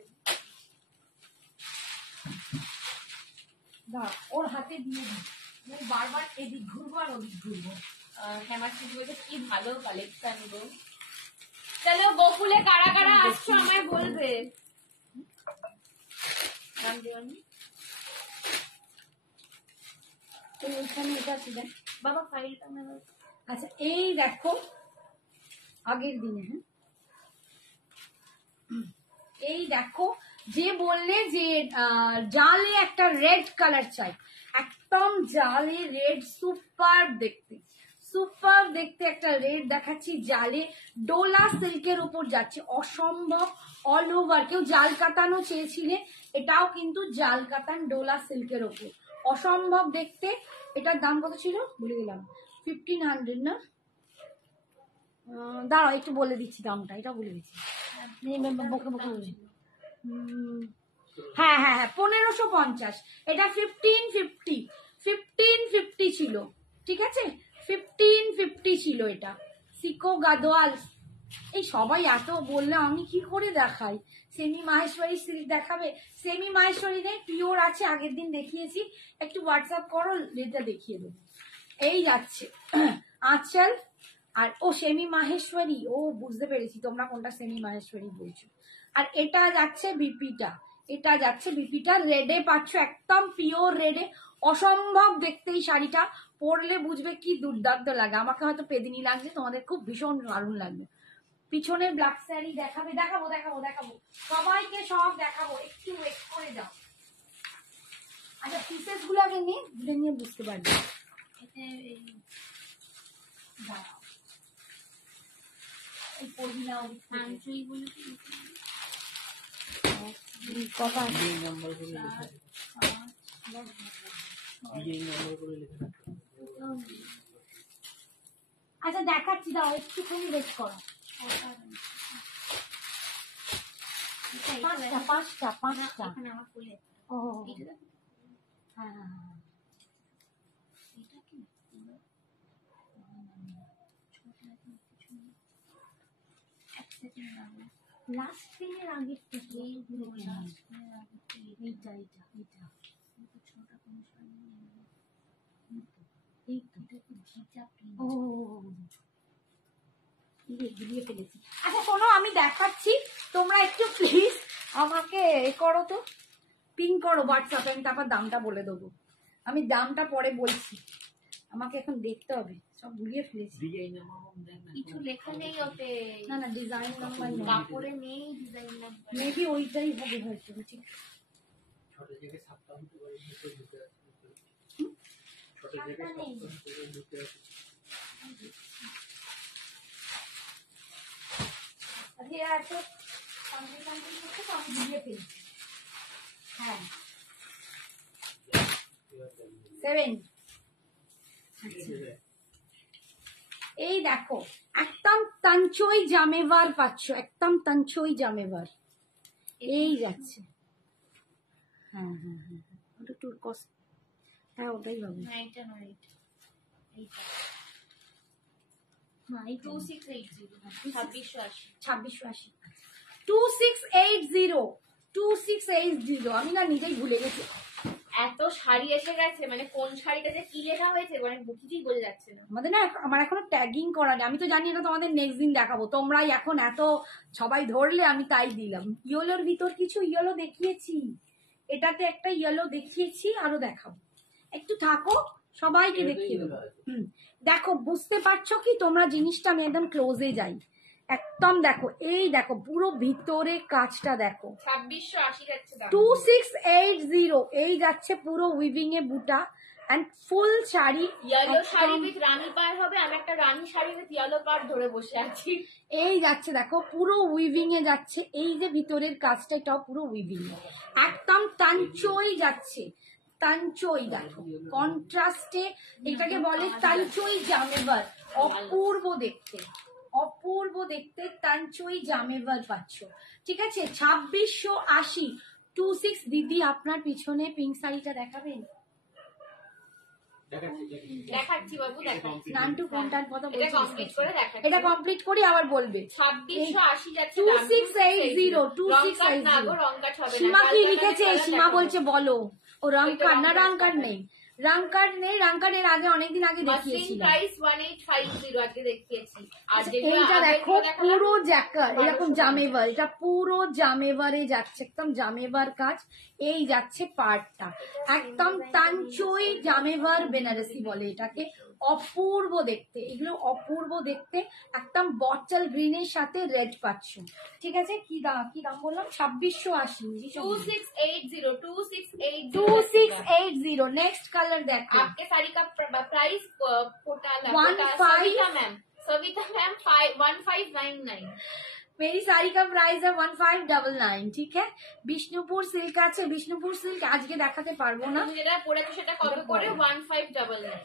ওর হাতে দিয়ে দিই, আমি বারবার এদিক ঘুরবো আর ওদিক ঘুরবো। হেমাশ্রী বলছে কি ভালো কালেকশন গো। চলো গোকুলে কারা কারা আসছো আমায় বলবে। নাম দিওনি তো ওইখানে এটা ছিল বাবা, ফাইলটা মেরো। আচ্ছা এই দেখো আগের দিনে, হ্যাঁ এই দেখো যে বললে যে জালে একটা রেড কালার চাই, একদম জালে রেড, সুপার দেখতে, সুপার দেখতে একটা রেড দেখাচ্ছি জালে, ডোলা সিল্কের উপর যাচ্ছে, অসম্ভব অল ওভার। কেউ জাল কাতানো চেয়েছিলে, এটাও কিন্তু জাল কাতান ডোলা সিল্কের উপর, অসম্ভব দেখতে। এটার দাম কত ছিল ভুলে গেলাম, 1500 না? দাঁড়াও একটু বলে দিচ্ছি দামটা, এটা বলে দিচ্ছি, বকে বকে বলে। হ্যাঁ হ্যাঁ হ্যাঁ 1550, এটা 1550 ছিল, ঠিক আছে 1550 ছিল এটা। সিকো গাদোয়াল, এই সবাই এত বললে আমি কি করে দেখাই? সেমি মাহেশ্বরী সিল্ক দেখাবে? সেমি মাহেশ্বরী নেই, পিওর আছে, আগের দিন দেখিয়েছি, একটু হোয়াটসঅ্যাপ করো, এটা দেখিয়ে দেবো। এই যাচ্ছে আঁচল, আর ও সেমি মাহেশ্বরী, ও বুঝতে পেরেছি তোমরা কোনটা সেমি মাহেশ্বরী বলছো। আর এটা যাচ্ছে বিপিটা, এটা যাচ্ছে বিপিটা, রেডে পাচ্ছ, একদম পিওর রেডে, অসম্ভব দেখতে। এই শাড়িটা পরলে বুঝবে কি দুর্দান্ত লাগে, আমাকে হয়তো পেদিনি লাগছে, তোমাদের খুব ভীষণ দারুণ লাগবে। পিছনের ব্ল্যাক শাড়ি দেখাবে? দেখাবো দেখাবো দেখাবো, সবাইকে সব দেখাবো, একটু ওয়েট করে যাও। আচ্ছা পিসেস গুলো আগে নিয়ে নিয়ে বুঝতে পারবে। দাঁড়াও এই পহিলা তাঞ্চই বলে কথা এই নাম্বার করে লিখে এই নাম্বার করে লিখে আচ্ছা দেখাচ্ছি, দাও একটুখানি ওয়েট করো। পাঁচটা পাঁচটা পাঁচটা, এখানে আমার ফুলে ও এটা দেখো, হ্যাঁ হ্যাঁ হ্যাঁ। এটা কি লাস্ট দিনের আগের থেকে এইটা এইটা এইটা এই তো ও ঘুরিয়ে ফেলেছি। আচ্ছা শোনো আমি দেখাচ্ছি, তোমরা একটু প্লিজ আমাকে করো তো, পিন করো হোয়াটসঅ্যাপে, আমি তারপর দামটা বলে দেবো। আমি দামটা পরে বলছি, আমাকে এখন দেখতে হবে, সব ঘুরিয়ে ফেলেছি। ডিজাইন নাম্বার দেন না, কিছু লেখা নেই ওতে, না না ডিজাইন নাম্বার কাপড়ে নেই ডিজাইন নাম্বার। মেবি ওইটাই হবে হয়তো, ঠিক ছোট থেকে 7টা হতে পারে, ভিতরে ঢুকে আছে, ছোট থেকে 7টা ভিতরে ঢুকে আছে। আজকে এত সামনে সামনে করতে তো আমি ঘুরিয়ে ফেলছি। হ্যাঁ 7। এই দেখো একদম তাঞ্চই জামেবার পাচ্ছ, একদম তাঞ্চই জামেবার, এই যাচ্ছে। হ্যাঁ হ্যাঁ হ্যাঁ ওটা টুর কস্ট, হ্যাঁ ওটাই হবে। না এটা নয়, এইটা না এই 2680 2680 2680 2680 2680, আমি না নিজেই ভুলে গেছি, এত শাড়ি এসে গেছে, মানে কোন শাড়িটা যে কি লেখা হয়েছে মানে কিছুই বোঝা যাচ্ছে না। আমাদের না আমার এখনো ট্যাগিং করা নেই, আমি তো জানি এটা তোমাদের নেক্সট দিন দেখাবো, তোমরাই এখন এত সবাই ধরলে আমি তাই দিলাম। ইয়েলোর ভিতর কিছু ইয়েলো দেখিয়েছি, এটাতে একটা ইয়েলো দেখিয়েছি, আরো দেখাবো, একটু থাকো সবাইকে দেখিয়ে দেবো। দেখো বুঝতে পারছো কি তোমরা জিনিসটা, আমি একদম ক্লোজে যাই, একদম দেখো, এই দেখো পুরো ভিতরে কাজটা দেখো, 2680 যাচ্ছে দাম। 2680, এই যাচ্ছে পুরো উইভিং এ বুটা এন্ড ফুল শাড়ি, ইয়েলো শাড়ি উইথ রানী পার হবে, আমি একটা রানী শাড়ি উইথ ইয়েলো পার ধরে বসে আছি। এই যাচ্ছে দেখো পুরো উইভিং এ যাচ্ছে, এই যে ভিতরের কাজটা এটাও পুরো উইভিং এ, একদম তাঞ্চই যাচ্ছে, তাঞ্চই দেখো কন্ট্রাস্টে, এটাকে বলে তাঞ্চই জামেভার, অপূর্ব দেখতে, অপূর্ব দেখতে তাঞ্চই জামেভার পাচ্ছ। ঠিক আছে, 2680, 26। দিদি আপনার পিছনে পিঙ্ক শাড়িটা দেখাবেন? দেখাচ্ছি বাবু, দেখাচ্ছি। নান্টু কোনটার কথা এটা বলছিস? কমপ্লিট করে দেখাচ্ছি। এটা কমপ্লিট করি আবার বলবে। 2680 যাচ্ছে 2680, 2680। সীমা কি লিখেছে? সীমা বলছে বলো। ও রং কার্ড না, রং কার্ড নেই, রং কার্ড নেই, রং কার্ডের আগে অনেকদিন আগে দেখিয়েছিলাম। প্রাইস 1850 আজকে দেখিয়েছি। আর এইটা দেখো পুরো জ্যাকার এরকম জামেভার, এটা পুরো জামেভারে যাচ্ছে, একদম জামেভার কাজ, এই যাচ্ছে পার্টটা, একদম তাঞ্চই জামেভার বেনারসি বলে এটাকে, অপূর্ব দেখতে, এগুলো অপূর্ব দেখতে, একদম বটল গ্রিনের সাথে রেড পাচ্ছ। ঠিক আছে, কি দাম বললাম? 2680, 2680। নেক্সট কালার দেখো, आपके साड़ी का प्राइस पोटाला 15 मैम, सविता मैम 1599। मेरी साड़ी का प्राइस है 1599। ঠিক है, বিষ্ণুপুর সিল্ক আছে, বিষ্ণুপুর সিল্ক আজকে দেখাতে পারবো না, তুমি যেটা পরেছো সেটা কবে করে? 1599।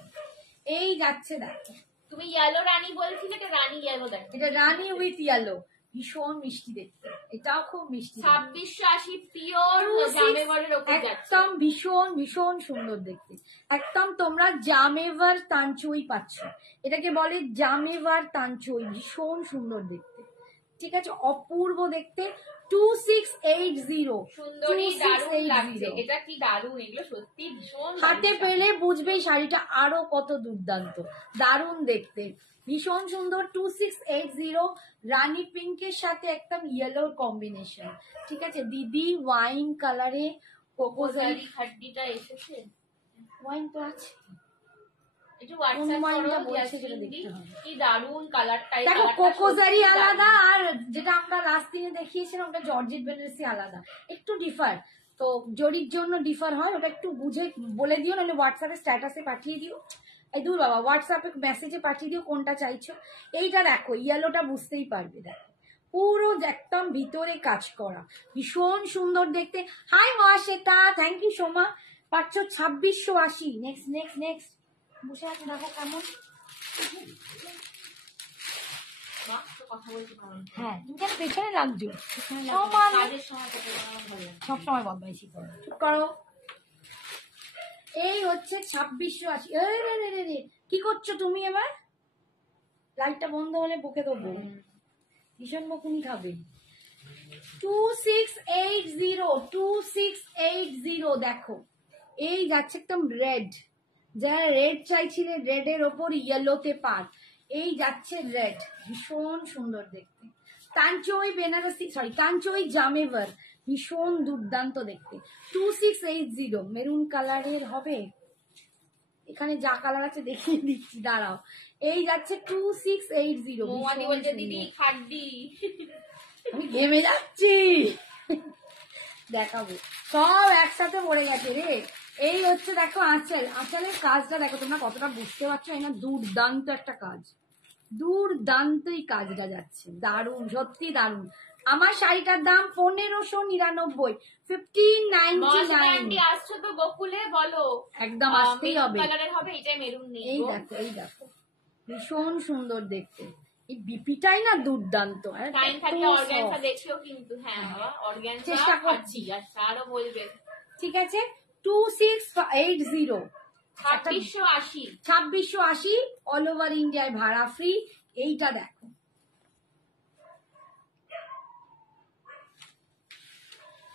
এই যাচ্ছে দেখো, তুমি ইয়েলো রানী বলছিলে, এটা রানী ইয়েলো দেখো, এটা রানী উইথ ইয়েলো, ভীষণ মিষ্টি দেখতে, এটাও খুব মিষ্টি, 2680 পিওর জামেভারের উপর যাচ্ছে, একদম ভীষণ ভীষণ সুন্দর দেখতে, একদম তোমরা জামেভার তাঞ্চুই পাচ্ছ, এটাকে বলে জামেভার তাঞ্চুই, ভীষণ সুন্দর দেখতে। ঠিক আছে, অপূর্ব দেখতে, 2680, সুন্দরী, দারুণ লাগছে, এটা কি দারুণ, এগুলো সত্যি ভীষণ, হাতে পেলে বুঝবে শাড়িটা আরো কত দুর্দান্ত, দারুণ দেখতে, ভীষণ সুন্দর। 2680, রানী পিঙ্কের সাথে একদম ইয়েলোর কম্বিনেশন। ঠিক আছে, দিদি ওয়াইন কালারে কোকোজারি খাড্ডিটা এসেছে, ওয়াইন তো আছে, একটু হোয়াটসঅ্যাপ করো, কি দারুণ কালারটা, দেখো কোকোজারি আলাদা, আর যেটা আমরা লাস্ট দিনে দেখিয়েছিলাম ওটা জর্জেট বেনারসি আলাদা, একটু ডিফার, তো জরির জন্য ডিফার হয়, ওটা একটু বুঝে বলে দিও, নাহলে হোয়াটসঅ্যাপে স্ট্যাটাসে পাঠিয়ে দিও, এই দূর বাবা, হোয়াটসঅ্যাপে মেসেজে পাঠিয়ে দিও কোনটা চাইছো। এইটা দেখো, ইয়েলোটা বুঝতেই পারবে, দেখো পুরো একদম ভিতরে কাজ করা, ভীষণ সুন্দর দেখতে। Hi Mahasweta, thank you Soma, পাচ্ছ 2680। নেক্সট নেক্সট নেক্সট, বসে আছে দেখো কেমন, হ্যাঁ তুমি কেন পেছনে লাগছো, সবসময় বদমাইশি করো, চুপ করো। এই হচ্ছে 2680। কি করছো তুমি এবার? লাইটটা বন্ধ হলে বকে দেবো, ভীষণ বকুনি খাবে। 2680, দেখো এই যাচ্ছে একদম রেড, যারা রেড চাইছিলেন রেডের ওপর ইয়েলোতে পার, এই যাচ্ছে রেড, ভীষণ সুন্দর দেখতে, কাঞ্চই বেনারসি, সরি কাঞ্চই জামেভার, ভীষণ দুর্দান্ত দেখতে। 2680 মেরুন কালারের হবে, এখানে যা কালার আছে দেখিয়ে দিচ্ছি, দাঁড়াও, এই যাচ্ছে 2680। দিদি খাড্ডি, আমি ঘেমে যাচ্ছি, দেখাবো সব একসাথে পড়ে গেছে রে। এই হচ্ছে দেখো আঁচল, আঁচলের কাজটা দেখো তোমরা কতটা বুঝতে পারছো, এই না দুর্দান্ত একটা কাজ, দুর্দান্তই কাজটা যাচ্ছে, দারুণ, সত্যি দারুণ। আমার শাড়িটার দাম 1599, 1599। আসছো তো গোকুলে, বলো একদম আসতেই হবে, কালারের হবে, এটাই মেরুন নেই। এই দেখো, এই দেখো ভীষণ সুন্দর দেখতে, এই বিপিটাই না দুর্দান্ত, টাইম থাকলে অর্গানজা দেখিও কিন্তু, হ্যাঁ বাবা অর্গানজা চেষ্টা করছি, আর আরো বলবে। ঠিক আছে, 2680, 2680, অল ওভার ইন্ডিয়ায় ভাড়া ফ্রি। এইটা দেখো,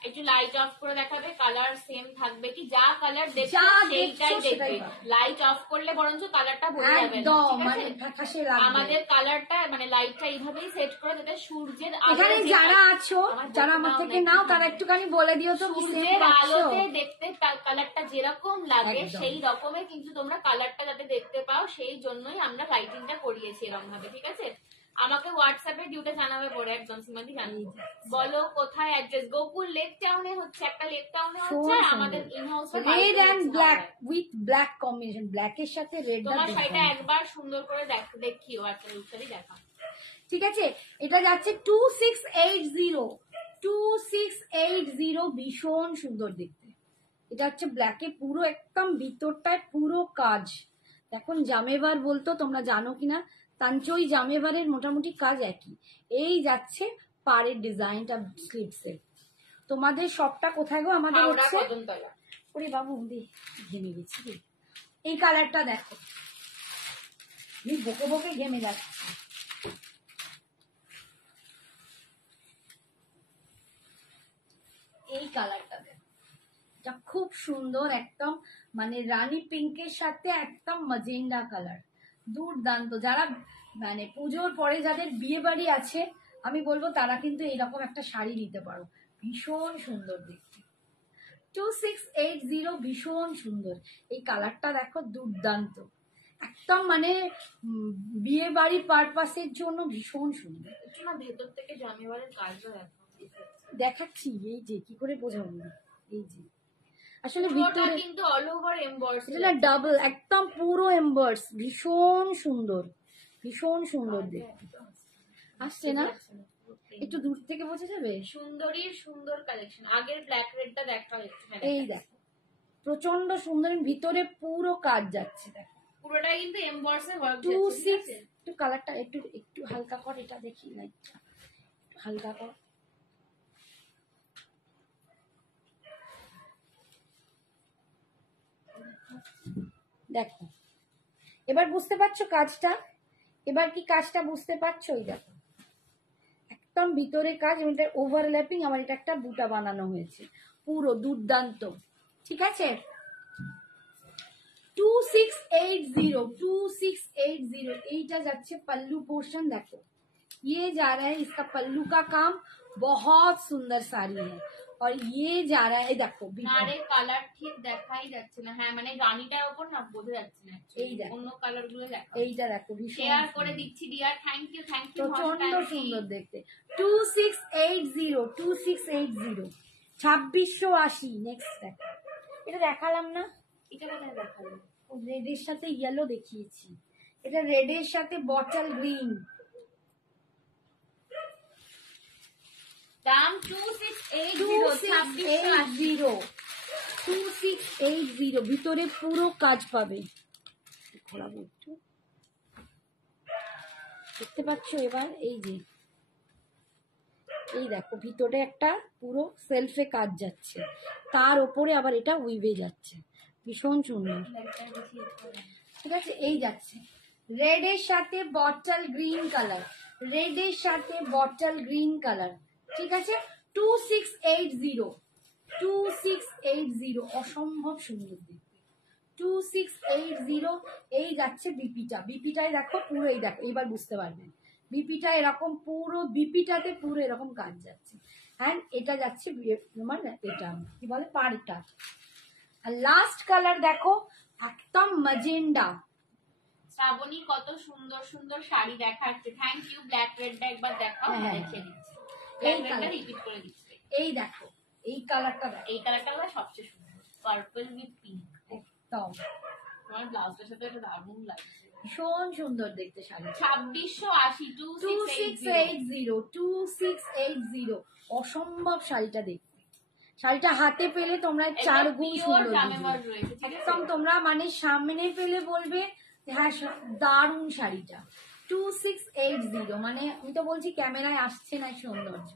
একটু লাইট অফ করে দেখাবে, কালার সেম থাকবে কি, যা কালার দেখছো যা সেইটাই দেখছো সেটাই দেখবে। পাবে। লাইট অফ করলে বরঞ্চ কালারটা বোঝা যাবে না, একদম ঠিক মানে আছে? ফ্যাকাশে লাগবে। আমাদের কালারটা মানে লাইটটা এইভাবেই সেট করে যাতে সূর্যের আলোতে এখানে যে যারা আছো, যারা আমার থেকে নাও, তারা একটুখানি বলে দিও তো কি সেম সূর্যের পাচ্ছো। আলোতে দেখতে কালারটা যেরকম লাগে একদম। সেই রকমের কিন্তু তোমরা কালারটা যাতে দেখতে পাও, সেই জন্যই আমরা লাইটিংটা করিয়েছি এরকম ভাবে, ঠিক আছে? আমাকে হোয়াটসঅ্যাপে ডিউটা জানাবে পরে, একদম সীমাদি জানাবে। বলো কোথায় অ্যাড্রেস? গোকুল লেক টাউনে হচ্ছে, একটা লেক টাউনে হচ্ছে, আর আমাদের in house red and black with black combination, black এর সাথে রেড। তোমার শাড়িটা একবার সুন্দর করে দেখিও, একটা শাড়ি দেখা। ঠিক আছে, এটা যাচ্ছে 2680, 2680, ভীষণ সুন্দর দেখতে। এটা হচ্ছে ব্ল্যাকে পুরো একদম ভিতরটায় পুরো কাজ। এখন জামেবার বলতো, তোমরা জানো কিনা, তাঞ্চই জামেবারের মোটামুটি কাজ একই। এই যাচ্ছে পাড়ের ডিজাইনটা স্লিভসের। তোমাদের সবটা কোথায় গো? আমাদের হচ্ছে কদমতলা। ওরে বাবু দি ঘেমে গেছি রে। এই কালারটা দেখো, আমি বকে বকে ঘেমে যাচ্ছি। এই কালারটা দেখো, এটা খুব সুন্দর, একদম মানে রানী পিঙ্কের সাথে একদম ম্যাজেন্ডা কালার, দুর্দান্ত। যারা মানে পুজোর পরে যাদের বিয়ে বাড়ি আছে, আমি বলবো তারা কিন্তু এইরকম একটা শাড়ি নিতে পারো, ভীষণ সুন্দর দেখতে। 2680, ভীষণ সুন্দর। এই কালারটা দেখো, দুর্দান্ত, একদম মানে বিয়ে বাড়ি পারপাসের জন্য ভীষণ সুন্দর। একটু না ভেতর থেকে জামেবারের কাজও দেখো, দেখাচ্ছি, এই যে কি করে বোঝাবো না, এই যে আসলে পুরোটা ভিতরে কিন্তু অল ওভার এমবস, এটা ডাবল, একদম পুরো এমবার্স, ভীষণ সুন্দর, ভীষণ সুন্দর দেখতে। আসছে না? একটু দূর থেকে বোঝা যাবে? সুন্দরীর সুন্দর কালেকশন। আগের ব্ল্যাক রেডটা দেখা একটু। এই দেখো, প্রচন্ড সুন্দর, ভিতরে পুরো কাজ যাচ্ছে দেখো, পুরোটা কিন্তু এমবসে ওয়ার্ক 26। একটু কালারটা একটু একটু হালকা কর, এটা দেখি লাইটটা হালকা কর। দেখো এবার বুঝতে পারছো কাজটা? এবার কি কাজটা বুঝতে পারছো? এই দেখো একদম ভিতরে কাজ, এবং এটা ওভারল্যাপিং, আমার এটা একটা বুটা বানানো হয়েছে, পুরো দুর্দান্ত। ঠিক আছে, 2680, 2680, এইটা যাচ্ছে पल्लू पोर्शन। देखो ये जा रहा है, इसका पल्लू का काम बहुत सुंदर साड़ी है, और ये जा रहा है, देखो আরে কালার ঠিক দেখাই যাচ্ছে না। হ্যাঁ মানে রানীটার উপর না বোঝা যাচ্ছে না, এই দেখো, অন্য কালার গুলো দেখো। এইটা দেখো, ভীষণ শেয়ার করে দিচ্ছি ডিয়ার, থ্যাংক ইউ প্রচন্ড সুন্দর দেখতে। 2680, 2680, 2680। নেক্সট দেখো, এটা দেখালাম না? এটা কোথায় দেখালো? রেডের সাথে ইয়েলো দেখিয়েছি, এটা রেডের সাথে বটল গ্রিন। দাম 2680, 2680, 2680, ভিতরে পুরো কাজ পাবে। ঘোরাবো একটু, দেখতে পাচ্ছ এবার? এই যে এই দেখো, ভিতরে একটা পুরো সেলফে কাজ যাচ্ছে, তার ওপরে আবার এটা উইভে যাচ্ছে, ভীষণ সুন্দর। ঠিক আছে, এই যাচ্ছে রেড এর সাথে বটল গ্রিন কালার, রেড এর সাথে বটল গ্রিন কালার। ঠিক আছে, 2680, 2680, অসম্ভব সুন্দর দেখতে, 2680। এই যাচ্ছে বিপিটা, বিপিটায় দেখো পুরো, এই দেখো এইবার বুঝতে পারবেন, বিপিটা এরকম পুরো, বিপিটাতে পুরো এরকম কাজ যাচ্ছে। অ্যান্ড এটা যাচ্ছে তোমার এটা কি বলে, পাড়টা। আর লাস্ট কালার দেখো, একদম ম্যাজেন্ডা। শ্রাবণী কত সুন্দর সুন্দর শাড়ি দেখাচ্ছে, থ্যাংক ইউ। ব্ল্যাক রেডটা একবার দেখাও, হ্যাঁ, দেখিয়ে দিচ্ছি। এই ব্ল্যাক রেডটা কালার, রিপিট করে দিচ্ছি। এই দেখো এই কালারটা দেখো, এই কালারটা আমার সবচেয়ে সুন্দর, পার্পল উইথ পিঙ্ক। একদম তোমার ব্লাউজটার সাথে এটা দারুণ লাগছে, ভীষণ সুন্দর দেখতে শাড়ি। 2680, 2680। 2680, অসম্ভব শাড়িটা দেখতে। শাড়িটা হাতে পেলে তোমরা 4 গুণ সুন্দর জামেবার বুঝবে। রয়েছে, ঠিক আছে? একদম তোমরা মানে সামনে পেলে বলবে যে হ্যাঁ দারুণ শাড়িটা। 2680, মানে আমি তো বলছি ক্যামেরায় আসছে না সৌন্দর্য।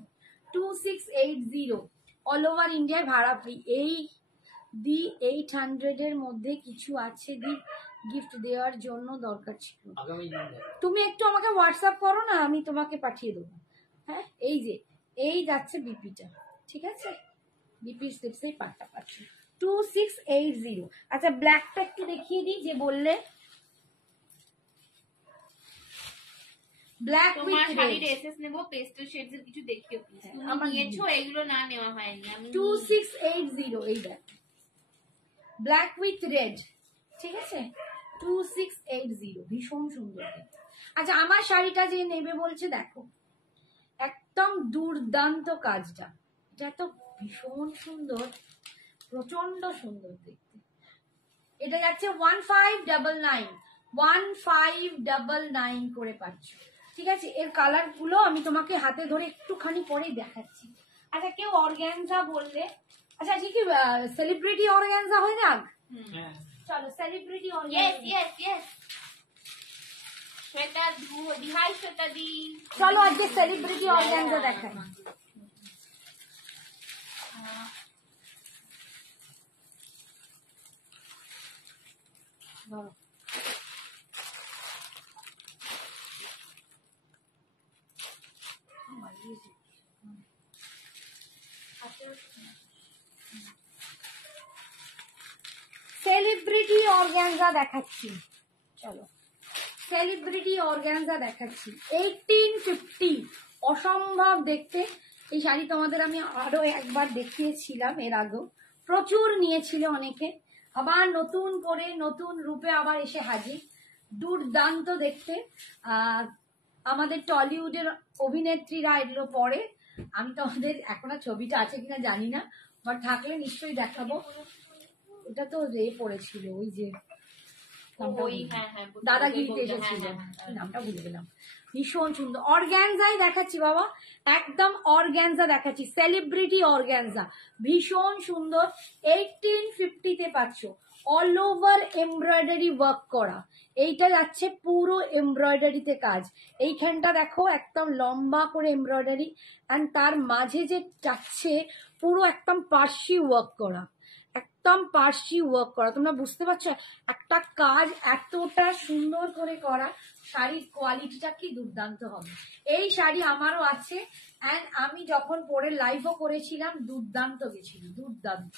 2680, অল ওভার ইন্ডিয়ায় ভাড়া ফ্রি। এই দি 800 এর মধ্যে কিছু আছে দি গিফট দেওয়ার জন্য, দরকার ছিল। আগামী দিন দেখো। তুমি একটু আমাকে হোয়াটসঅ্যাপ করো না, আমি তোমাকে পাঠিয়ে দেবো। হ্যাঁ, এই যে এই যাচ্ছে বিপিটা। ঠিক আছে, বিপি স্লিপস এই পাটটা পাচ্ছ 2680। আচ্ছা ব্ল্যাকটা একটু দেখিয়ে দিই যে বললে ব্ল্যাক তোমার উইথ শাড়ির রেড এসএস নেবো, পেস্টেল শেডস এর কিছু দেখিও প্লিজ। তুমি আমার নিয়েছো, এগুলো না নেওয়া হয়নি। আমি 2680 এই দেখ ব্ল্যাক উইথ রেড, ঠিক আছে 2680 ভীষণ সুন্দর দেখতে। আচ্ছা আমার শাড়িটা যে নেবে বলছে দেখো একদম দুর্দান্ত কাজটা, এটা তো ভীষণ সুন্দর, প্রচন্ড সুন্দর দেখতে। এটা যাচ্ছে 1599 1599 করে পাচ্ছ, ঠিক আছে। এর কালার গুলো আমি তোমাকে হাতে ধরে একটুখানি পরেই দেখাচ্ছি। আচ্ছা কেউ অর্গানজা বললে, আচ্ছা আজকে কি সেলিব্রিটি অর্গানজা হয়ে যাক, হ্যাঁ চলো celebrity yes organza, yes yes. Shweta দি, হাই শ্বেতা দি। চলো আজকে সেলিব্রিটি অর্গানজা দেখাই। ধরো। সেলিব্রিটি অর্গানজা দেখাচ্ছি, চলো সেলিব্রিটি অর্গানজা দেখাচ্ছি 1850, অসম্ভব দেখতে। এই শাড়ি তোমাদের আমি আরো একবার দেখিয়েছিলাম এর আগেও, প্রচুর নিয়েছিল অনেকে, আবার নতুন করে নতুন রূপে আবার এসে হাজির, দুর্দান্ত দেখতে। আমাদের টলিউডের অভিনেত্রীরা এগুলো পরে, আমি তোমাদের এখন আর ছবিটা আছে কিনা জানি না, বাট থাকলে নিশ্চয়ই দেখাবো। এটা তো রে পড়েছিল ওই যে ওই হ্যাঁ হ্যাঁ দাদাগিরিতে এসেছিল, নামটা ভুলে গেলাম। ভীষণ সুন্দর অর্গানজাই দেখাচ্ছি বাবা, একদম অর্গানজা দেখাচ্ছি, সেলিব্রিটি অর্গানজা ভীষণ সুন্দর। 1850-তে পাচ্ছ, অল ওভার এমব্রয়ডারি ওয়ার্ক করা, এইটা যাচ্ছে পুরো এমব্রয়ডারিতে কাজ। এইখানটা দেখো একদম লম্বা করে এমব্রয়ডারি, অ্যান্ড তার মাঝে যে যাচ্ছে পুরো একদম পার্সি ওয়ার্ক করা, একদম পার্সি ওয়ার্ক করা। তোমরা বুঝতে পারছো একটা কাজ এতটা সুন্দর করে করা, শাড়ির কোয়ালিটিটা কি দুর্দান্ত হবে। এই শাড়ি আমারও আছে, অ্যান্ড আমি যখন পরে লাইভও করেছিলাম দুর্দান্ত গেছিল, দুর্দান্ত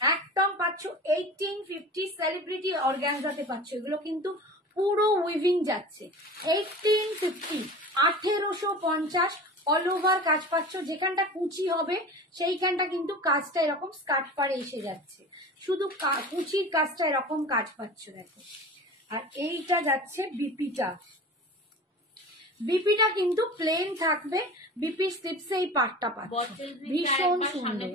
একদম পাচ্ছ 1850 সেলিব্রিটি অর্গানজাতে পাচ্ছ। এগুলো কিন্তু পুরো উইভিং যাচ্ছে 1850, 1850 অল ওভার কাজ পাচ্ছ। যেখানটা কুচি হবে সেইখানটা কিন্তু কাজটা এরকম স্কার্ট পাড়ে এসে যাচ্ছে, শুধু কুচির কাজটা এরকম কাজ পাচ্ছ দেখো। আর এইটা যাচ্ছে বিপিটা, বিপিটা কিন্তু প্লেন থাকবে, বিপি স্লিপসে এই পাটটা পাচ্ছ, ভীষণ সুন্দর।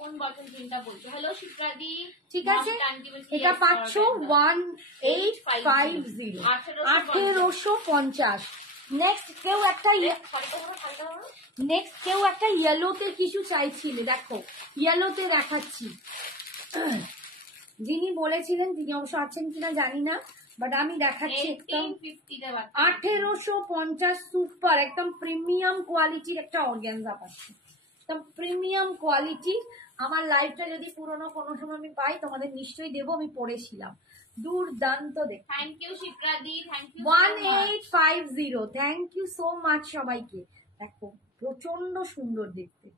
কোন বটল প্রিন্টটা বলছো? হ্যালো শিপ্রাদি, ঠিক আছে এটা পাচ্ছ 1850, 1850। নেক্সট কেউ একটা ইয়েলোতে কিছু চাইছিলে, দেখো ইয়েলোতে দেখাচ্ছি। যিনি বলেছিলেন তিনি অবশ্য আছেন কিনা জানি না, বাট আমি দেখাচ্ছি একদম 1850 সুপার একদম প্রিমিয়াম কোয়ালিটির একটা অর্গানজা পাচ্ছি, একদম প্রিমিয়াম কোয়ালিটি। আমার লাইফটা যদি পুরোনো কোনো সময় আমি পাই তোমাদের নিশ্চয়ই দেবো, আমি পড়েছিলাম, দুর্দান্ত দেখতে। থ্যাংক ইউ শিপ্রাদি, thank you 1850, thank you so much সবাইকে। দেখো প্রচন্ড সুন্দর দেখতে,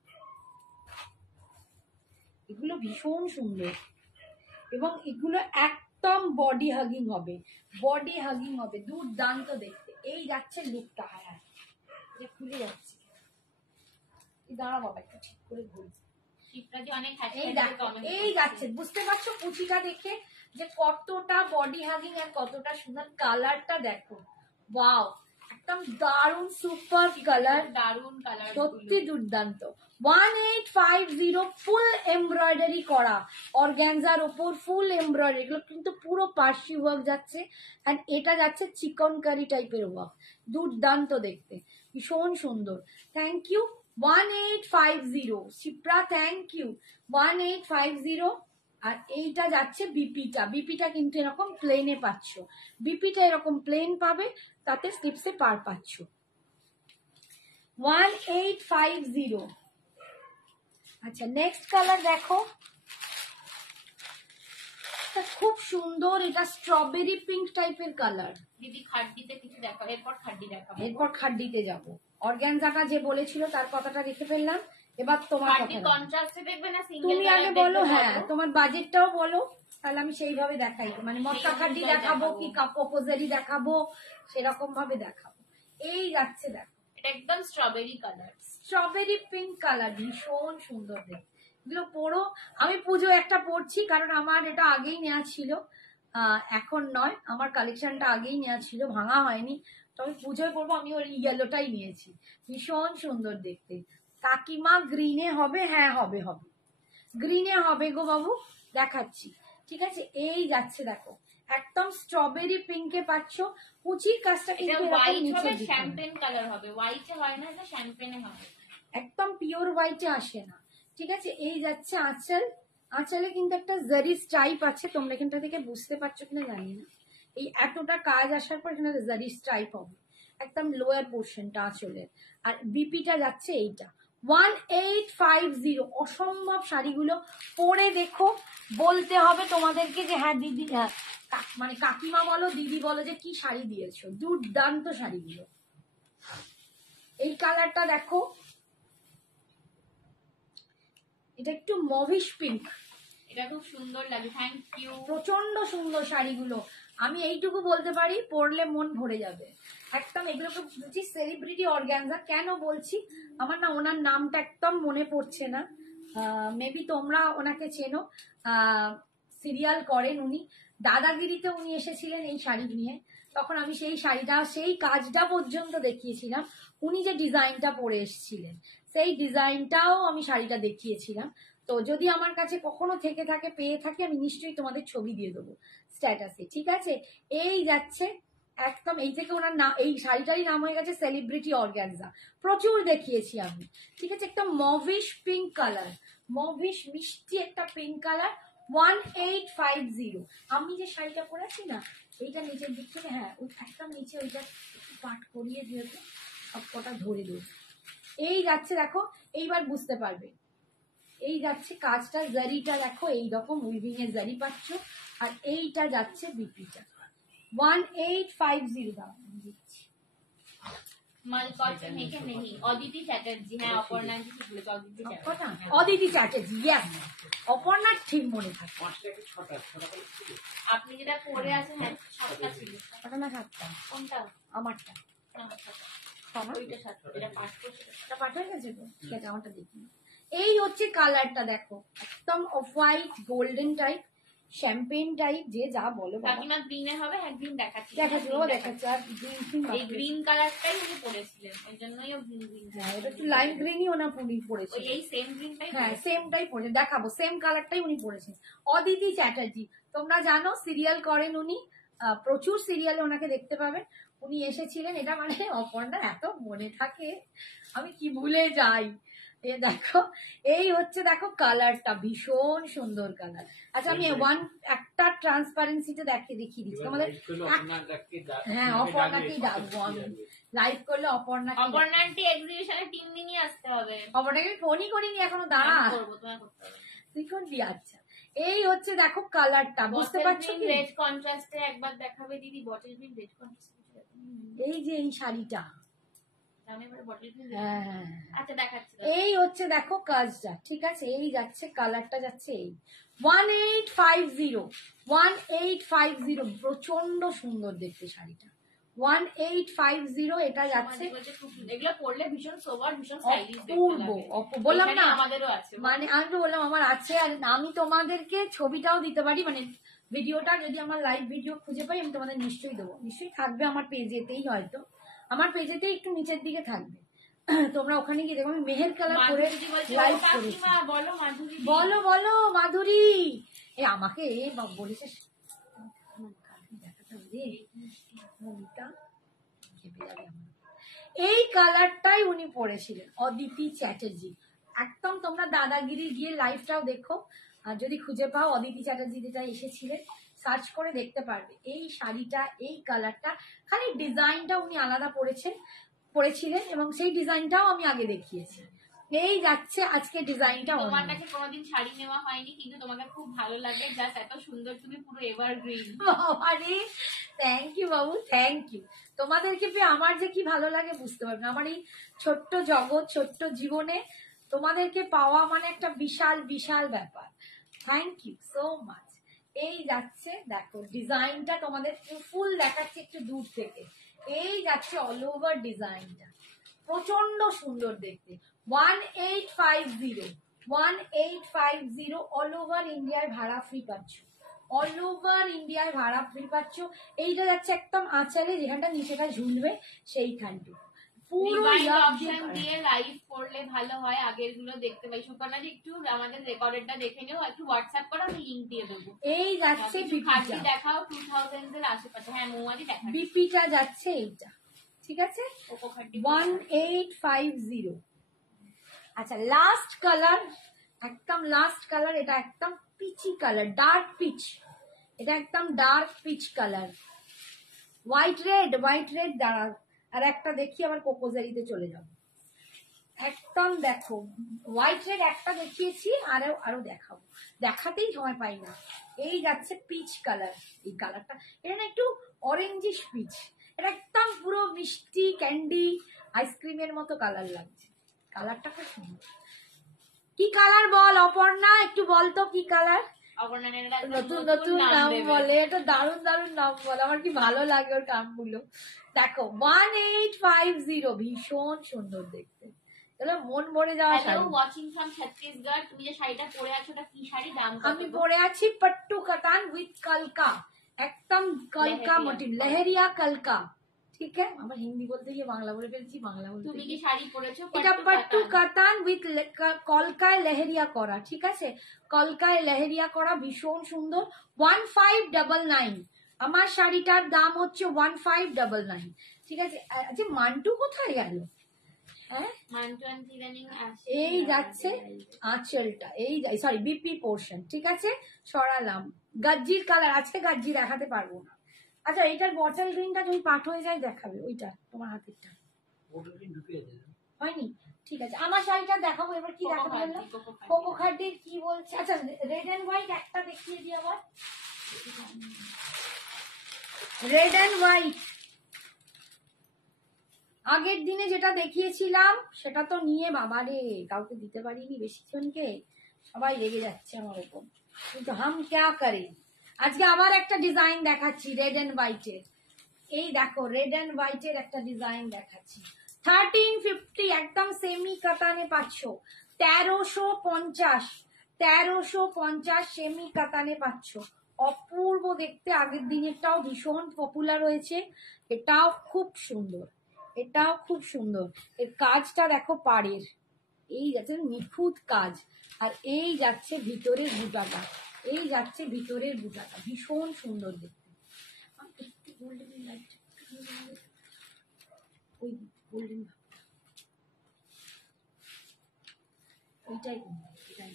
এগুলো ভীষণ সুন্দর, এবং এগুলো একদম বডি হাগিং হবে, বডি হাগিং হবে, দুর্দান্ত দেখতে। এই যাচ্ছে লুকটা, হ্যাঁ এটা খুলে যাচ্ছে, দাঁড়া বাবা একটু ঠিক করে ঘুরছে। শিপ্রাদি অনেক এই দেখো এই যাচ্ছে, বুঝতে পারছো কুচিটা দেখে যে কতটা বডি হাগিং আর কতটা সুন্দর। কালারটা দেখো, ওয়াও একদম দারুণ সুপার কালার, দারুণ কালার, সত্যি দুর্দান্ত। 1850 ফুল এমব্রয়ডারি করা অর্গানজার ওপর, ফুল এমব্রয়ডারি, এগুলো কিন্তু পুরো পার্সি ওয়ার্ক যাচ্ছে, এন্ড এটা যাচ্ছে চিকন কারি টাইপের ওয়ার্ক, দুর্দান্ত দেখতে, ভীষণ সুন্দর। Thank you 1850 Shipra, thank you 1850। আর এইটা যাচ্ছে বিপিটা, বিপিটা কিন্তু এরকম প্লেনে পাচ্ছ, বিপিটা এরকম প্লেন পাবে, তাতে স্লিপসে পার পাচ্ছ 1850। আচ্ছা নেক্সট কালার দেখো, খুব সুন্দর, এটা স্ট্রবেরি পিঙ্ক টাইপের কালার। দিদি খাড্ডিতে কিছু দেখাবো, এরপর খাড্ডি দেখাবো, এরপর খাড্ডিতে যাব। অর্গানজাটা যে বলেছিল তার কথাটা রেখে ফেললাম, এবার তোমার পার্টি কথা রাখো। কন্ট্রাস্টে দেখবে না সিঙ্গেল তুমি আগে বলো, হ্যাঁ তোমার বাজেটটাও বলো, তাহলে আমি সেইভাবে দেখাই, মানে মশলাখাটি অনুযায়ী দেখাবো দেখাবো। কি কাপোজারি দেখাবো, সেরকম ভাবে দেখাবো। এই যাচ্ছে দেখো এটা একদম strawberry colour. Strawberry pink colour, ভীষণ সুন্দর দেখতে। এগুলো পরো, আমি পুজো একটা পরছি কারণ আমার এটা আগেই নেওয়া ছিল, এখন নয়, আমার কালেকশনটা আগেই নেওয়া ছিল, ভাঙা হয়নি। তবে পুজোয় পরবো, আমি ওই ইয়েলোটাই নিয়েছি, ভীষণ সুন্দর দেখতে। কাকিমা গ্রিনে হবে? হ্যাঁ হবে, হবে গ্রিনে হবে গো বাবু, দেখাচ্ছি। ঠিক আছে, এই যাচ্ছে দেখো একদম স্ট্রবেরি পিঙ্কে পাচ্ছ, কুচির কাজটা এটা কিন্তু এরকম হোয়াইট নিচের হবে, দিকে। শ্যাম্পেন কালার হবে। হোয়াইটে হয় না, এটা শ্যাম্পেনে হবে। একদম পিওর হোয়াইটে আসে না। ঠিক আছে, এই যাচ্ছে আঁচল, আঁচলে কিন্তু একটা জারি স্ট্রাইপ আছে, তোমরা এখানটা থেকে বুঝতে পারছো কিনা জানি না। এই এতটা কাজ আসার পর এখানে জারি স্ট্রাইপ হবে একদম লোয়ার পোর্শনটা আঁচলের। আর বিপিটা যাচ্ছে এইটা 1850। অসম্ভব শাড়িগুলো পরে দেখো, বলতে হবে তোমাদেরকে যে হ্যাঁ দিদি, হ্যাঁ মানে কাকিমা বলো দিদি বলো যে কি শাড়ি দিয়েছো, দুর্দান্ত শাড়িগুলো। এই কালারটা দেখো, এটা একটু মভিশ পিঙ্ক, এটা খুব সুন্দর লাগে। Thank you. প্রচন্ড সুন্দর শাড়িগুলো। আমি এইটুকু বলতে পারি, পরলে মন ভরে যাবে একদম। এগুলোকে বলছি সেলিব্রিটি অর্গানজা। কেন বলছি, আমার না ওনার নামটা একদম মনে পড়ছে না, মেবি তোমরা ওনাকে চেনো, সিরিয়াল করেন উনি, দাদাগিরিতে উনি এসেছিলেন এই শাড়ি নিয়ে, তখন আমি সেই শাড়িটা, সেই কাজটা পর্যন্ত দেখিয়েছিলাম। উনি যে ডিজাইনটা পরে এসেছিলেন সেই ডিজাইনটাও আমি শাড়িটা দেখিয়েছিলাম। তো যদি আমার কাছে কখনো থেকে থাকে, পেয়ে থাকে, আমি নিশ্চয়ই তোমাদের ছবি দিয়ে দেবো স্ট্যাটাসে। ঠিক আছে, এই যাচ্ছে একদম, এই থেকে ওনার নাম, এই শাড়িটারই নাম হয়ে গেছে সেলিব্রিটি অর্গানজা, প্রচুর দেখিয়েছি আমি। ঠিক আছে, একটা মভিশ পিঙ্ক কালার, মভিশ মিষ্টি একটা পিঙ্ক কালার, 1850। আমি যে শাড়িটা পরেছি না, এইটা নিচের দিক থেকে, হ্যাঁ ওই একদম নিচে ওইটা একটু পাট করিয়ে দিয়েছে, সব কটা ধরে দেবো। এই যাচ্ছে দেখো, এইবার বুঝতে পারবে। এই যাচ্ছে কাজটা, জারিটা দেখো এইরকম উইভিং এর জারি পাচ্ছ, আর এইটা যাচ্ছে বিপিটা 1850 দাম দিচ্ছি। মালকট মেখে নেই, অদিতি চ্যাটার্জি। হ্যাঁ, অপর্ণা জি ঠিক বলেছে, অদিতি চ্যাটার্জি। অদিতি চ্যাটার্জি, ইয়েস, অপর্ণার ঠিক মনে থাকে। 5 টাকা 6টা করে ছিল। আপনি যেটা পরে আছেন, হ্যাঁ, 7টা ছিল। ছটা না সাতটা? কোনটা? আমারটা না, 7টা। আমার ওইটা 7টা, এটা 5 করছে। এটা পাঠ হয়ে গেছে তো, ঠিক আছে, আমারটা দেখি। এই হচ্ছে কালারটা দেখো, একদম off white golden type, champagne type, যে যা বলো বাবা। কাকিমা গ্রিনে হবে, হ্যাঁ গ্রিন দেখাচ্ছি। দেখাচ্ছি বাবা, দেখাচ্ছি। আর গ্রিন এই গ্রিন কালারটাই উনি পরেছিলেন, ওই জন্যই ও গ্রিন গ্রিন। হ্যাঁ, এটা একটু লাইম গ্রিনই ওনা উনি পড়েছে। ওই এই সেম গ্রিনটাই। হ্যাঁ সেমটাই পড়েছে, দেখাবো, সেম কালারটাই উনি পড়েছেন। অদিতি চ্যাটার্জি, তোমরা জানো সিরিয়াল করেন উনি, প্রচুর সিরিয়ালে ওনাকে দেখতে পাবেন। উনি এসেছিলেন, এটা মানে অপর্ণা এত মনে থাকে, আমি কি ভুলে যাই। এ দেখো, এই হচ্ছে দেখো কালারটা, ভীষণ সুন্দর কালার। আচ্ছা আমি একটা ট্রান্সপারেন্সিতে দেখিয়ে দিচ্ছি আমাদের। হ্যাঁ অপর্ণাকেই ডাকবো আমি, লাইভ করলে অপর্ণাকে। অপর্ণা আন্টি এক্সিবিশনে 3 দিনই আসতে হবে। অপর্ণাকে ফোনই করিনি এখনো, দাঁড়া আমি করবো, তোমায় করতে হবে। তুই করবি? আচ্ছা, এই হচ্ছে দেখো কালারটা, বুঝতে পারছো কি? রেড কন্ট্রাস্টে একবার দেখাবে দিদি, বটল গ্রিন রেড কন্ট্রাস্টে। এই যে এই শাড়িটা, আমি এবারে বটল গ্রিন। হ্যাঁ আচ্ছা দেখাচ্ছি। এই হচ্ছে দেখো কাজটা। ঠিক আছে, এই যাচ্ছে কালারটা, যাচ্ছে এই 1850, 1850, প্রচন্ড সুন্দর দেখতে শাড়িটা, 1850 এটা যাচ্ছে। এগুলো পরলে ভীষণ সোবার, ভীষণ স্টাইলিশ দেখতে অপূর্ব, লাগে। বললাম না আমাদেরও আছে, মানে আমি তো বললাম আমার আছে, আর আমি তোমাদেরকে ছবিটাও দিতে পারি, মানে ভিডিওটা যদি আমার লাইভ ভিডিও খুঁজে পাই আমি তোমাদের নিশ্চয়ই দেবো, নিশ্চয়ই থাকবে আমার পেজেতেই, হয়তো আমার পেজেতেই একটু নিচের দিকে থাকবে, তোমরা ওখানে গিয়ে দেখো। আমি মেহের কালার করে লাইভ করেছি। বলো মাধুরী, বলো বলো মাধুরী, এ আমাকে বলেছে এই কালারটাই উনি পরেছিলেন, অদিতি চ্যাটার্জি। একদম তোমরা দাদাগিরি গিয়ে লাইভটাও দেখো, আর যদি খুঁজে পাও অদিতি চ্যাটার্জি যেটা এসেছিলেন, সার্চ করে দেখতে পারবে। এই শাড়িটা, এই কালারটা, খালি ডিজাইনটা উনি আলাদা পরেছিলেন, এবং সেই ডিজাইনটাও আমি আগে দেখিয়েছি। এই যাচ্ছে আজকে ডিজাইনটা। তোমার কাছে কোনোদিন শাড়ি নেওয়া হয়নি, কিন্তু তোমাকে খুব ভালো লাগে, জাস্ট এত সুন্দর, তুমি পুরো এভারগ্রিন। আরে থ্যাংক ইউ বাবু, থ্যাংক ইউ। তোমাদেরকে পেয়ে আমার যে কি ভালো লাগে বুঝতে পারবে না। আমার এই ছোট্ট জগৎ, ছোট্ট জীবনে তোমাদেরকে পাওয়া মানে একটা বিশাল বিশাল ব্যাপার। Thank you so much. এই যাচ্ছে দেখো ডিজাইনটা তোমাদের ফুল দেখাচ্ছে একটু দূর থেকে। এই যাচ্ছে অল ওভার ডিজাইনটা, প্রচন্ড সুন্দর দেখতে। 1850 1850 অল ওভার ইন্ডিয়ায় ভাড়া ফ্রি পাচ্ছ, অল ওভার ইন্ডিয়ায় ভাড়া ফ্রি পাচ্ছ। এইটা যাচ্ছে একদম আঁচলে যেখানটা নিচেটা ঝুলবে সেইখানটুকু পুরো অপশন দিয়ে লাইভ করলে ভালো হয়, আগের গুলো দেখতে পাই। সুপর্ণা জি একটু আমাদের রেকর্ডেডটা দেখে নিও, একটু হোয়াটসঅ্যাপ করো, আমি লিংক দিয়ে দেবো। এই যাচ্ছে খাসি দেখাও 2000 এর আশেপাশে। হ্যাঁ মৌমাদি দেখা, বিপিটা যাচ্ছে এইটা, ঠিক আছে কোকো খাটি 1850। আচ্ছা লাস্ট কালার, একদম লাস্ট কালার, এটা একদম পিচি কালার, ডার্ক পিচ, এটা একদম dark peach colour. White red দাঁড়া, আর একটা দেখি আবার কোকোজারিতে চলে যাবো। একদম দেখো হোয়াইট রেড একটা দেখিয়েছি, আরো দেখাবো, দেখাতেই সময় পাই না। এই যাচ্ছে পিচ কালার, এই কালারটা এটা না একটু অরেঞ্জিশ পিচ, এটা একদম পুরো মিষ্টি ক্যান্ডি আইসক্রিমের মতো কালার লাগছে, কালারটা খুব সুন্দর। কি কালার বল অপর্ণা, একটু বল তো কি কালার? নতুন নতুন নাম বলে, এটা দারুন দারুন নাম বলে, আমার কি ভালো লাগে ওর নামগুলো। দেখো 1850, ভীষণ সুন্দর দেখতে, তাহলে মন ভরে যাওয়া শাড়ি। ওয়াচিং ফ্রম ছত্তিশগড়, তুমি যে শাড়িটা পরে আছো ওটা কি শাড়ি, দাম কত? আমি পরে আছি পট্টু কাতান উইথ কলকা, একদম কলকা মোটিভ, লেহেরিয়া কলকা। ঠিক আছে, আমার হিন্দি বলতে গিয়ে বাংলা বলে ফেলছি, বাংলা বলতে তুমি কি শাড়ি পরেছো? এটা পট্টু কাতান উইথ কলকায় লেহেরিয়া করা, ঠিক আছে, কলকায় লেহেরিয়া করা, ভীষণ সুন্দর। 1599, আমার শাড়িটার দাম হচ্ছে 1599, ঠিক আছে। আচ্ছা মান্টু কোথায় গেল? হ্যাঁ এই যাচ্ছে আঁচলটা, এই সরি বিপি পোর্শন, ঠিক আছে, সরালাম। গাজ্জির কালার, আজকে গাজ্জি দেখাতে পারবো না। আচ্ছা এইটার বটল গ্রিনটা যদি পাঠ হয়ে যায় দেখাবে, ওইটা তোমার হাতেরটা হয়নি, ঠিক আছে। আমার শাড়িটা দেখাবো, এবার কি দেখাতে বললাম? কোকো খাটির কি বলছে? আচ্ছা রেড এন্ড হোয়াইট একটা দেখিয়ে দিই আবার, রেড এন্ড হোয়াইট। আগের দিনে যেটা দেখিয়েছিলাম সেটা তো নিয়ে বাবারে কাউকে দিতে পারিনি, বেশিজনকে, সবাই রেগে যাচ্ছে আমার উপর, কিন্তু হাম ক্যা করে। আজকে আবার একটা ডিজাইন দেখাচ্ছি রেড এন্ড হোয়াইটের। এই দেখো রেড এন্ড হোয়াইটের একটা ডিজাইন দেখাচ্ছি, 1350, একদম সেমি কাতানে পাচ্ছ, 1350 সেমি কাতানে পাচ্ছ, অপূর্ব দেখতে। আগের দিনেরটাও ভীষণ পপুলার হয়েছে, এটাও খুব সুন্দর, এটাও খুব সুন্দর। এর কাজটা দেখো পাড়ের, এই যাচ্ছে নিখুঁত কাজ, আর এই যাচ্ছে ভিতরের বুটাটা, এই যাচ্ছে ভিতরের বুটাটা, ভীষণ সুন্দর দেখতে। একটু গোল্ডেন লাইট, ওই গোল্ডেন ওইটাই, এটাই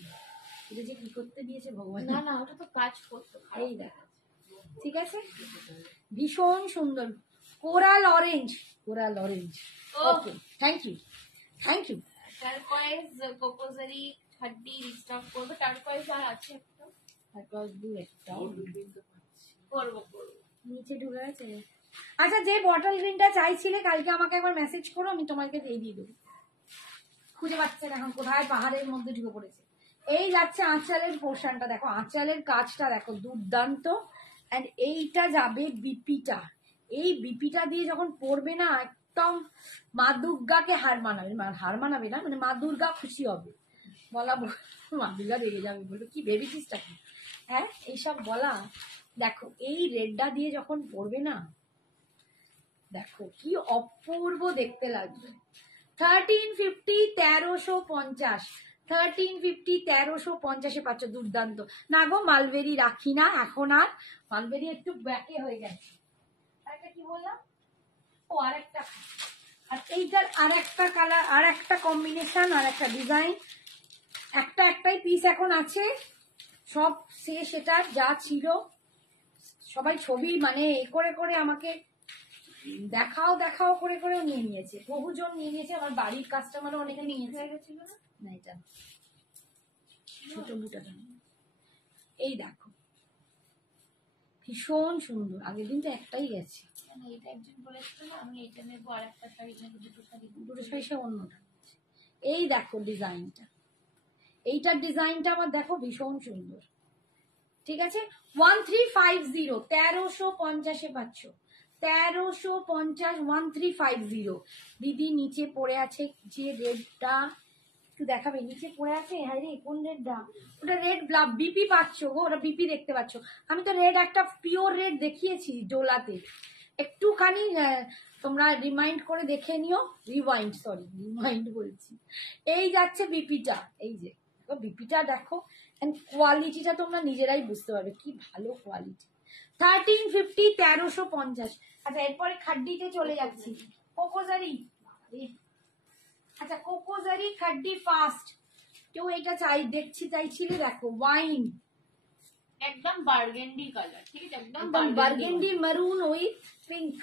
এটা যে কি করতে দিয়েছে ভগবান। না না ওটা তো কাজ করতো, এই দেখো, ঠিক আছে, ভীষণ সুন্দর। Coral orange, coral orange. Okay thank you, thank you. Turquoise কোকোজারি হাড্ডি রিস্টক করবো, টার্কয়েজ আর আছে একটা, তারপর দু একটা করবো নিচে ঢুকে গেছে। আচ্ছা যে বটল গ্রিনটা চাইছিলে কালকে আমাকে একবার মেসেজ করো, আমি তোমাকে দিয়ে দেবো। খুঁজে পাচ্ছে না এখন কোথায়, পাহাড়ের মধ্যে ঢুকে পড়েছে। এই যাচ্ছে আঁচালের পোর্শনটা, দেখো আঁচালের কাজটা দেখো দুর্দান্ত। এন্ড এইটা যাবে বিপিটা, এই বিপিটা দিয়ে যখন পড়বে না একদম মা দুর্গাকে হার মানাবে না, মানে মা দুর্গা খুশি হবে, বলা মা দুর্গা রেগে যাবে, বলবে কি ভেবেছিসটা কি, হ্যাঁ এইসব বলা। দেখো এই রেডটা দিয়ে যখন পড়বে না, দেখো কি অপূর্ব দেখতে লাগবে। 1350, 1350, 1350, 1350 পাচ্ছ, দুর্দান্ত। না গো মালবেরি রাখি না এখন, আর মালবেরি একটু ব্যাকে হয়ে গেছে। আরেকটা কি বললাম, ও আরেকটা, আর এইটার আর একটা কালার, আর একটা কম্বিনেশন, আর একটা ডিজাইন, একটাই পিস এখন আছে, সব শেষ, এটার যা ছিল সবাই ছবি মানে এ করে করে আমাকে দেখাও করে করেও নিয়ে নিয়েছে, বহুজন নিয়ে নিয়েছে, আমার বাড়ির কাস্টমারও অনেকে নিয়েছে। না এটা ছোট বুটাটা, এই দেখো ভীষণ সুন্দর, আগের দিন তো একটাই গেছে, এটা একজন বলেছিল আমি এটা নেবো, আর একটা শাড়ি নেবো, দুটো শাড়ি সে অন্যটা। এই দেখো ডিজাইনটা, এইটার ডিজাইনটা আমার দেখো ভীষণ সুন্দর। ঠিক আছে, 1350, 1350 পাচ্ছ, 1350, 1350। দিদি নিচে পড়ে আছে যে রেডটা, একটু দেখাবে নিচে পড়ে আছে। হ্যাঁ রে, কোন রেডটা? ওটা রেড বিপি পাচ্ছ গো, ওটা বিপি দেখতে পাচ্ছ। আমি তো রেড একটা পিওর রেড দেখিয়েছি ডোলাতে, একটুখানি তোমরা রিমাইন্ড করে দেখে নিও, রিমাইন্ড বলছি। এই যাচ্ছে বিপিটা, এই যে বিপিটা দেখো, কোয়ালিটিটা তোমরা নিজেরাই বুঝতে পারবে কি ভালো কোয়ালিটি। 1350, 1350। আচ্ছা এরপরে খাড্ডিতে চলে যাচ্ছি, কোকোজারি। আচ্ছা কোকোজারি খাড্ডি ফার্স্ট, কেউ এটা চাইছিলে, দেখো ওয়াইন, একদম বার্গেন্ডি কালার, ঠিক আছে, একদম বার্গেন্ডি মেরুন উইথ পিঙ্ক।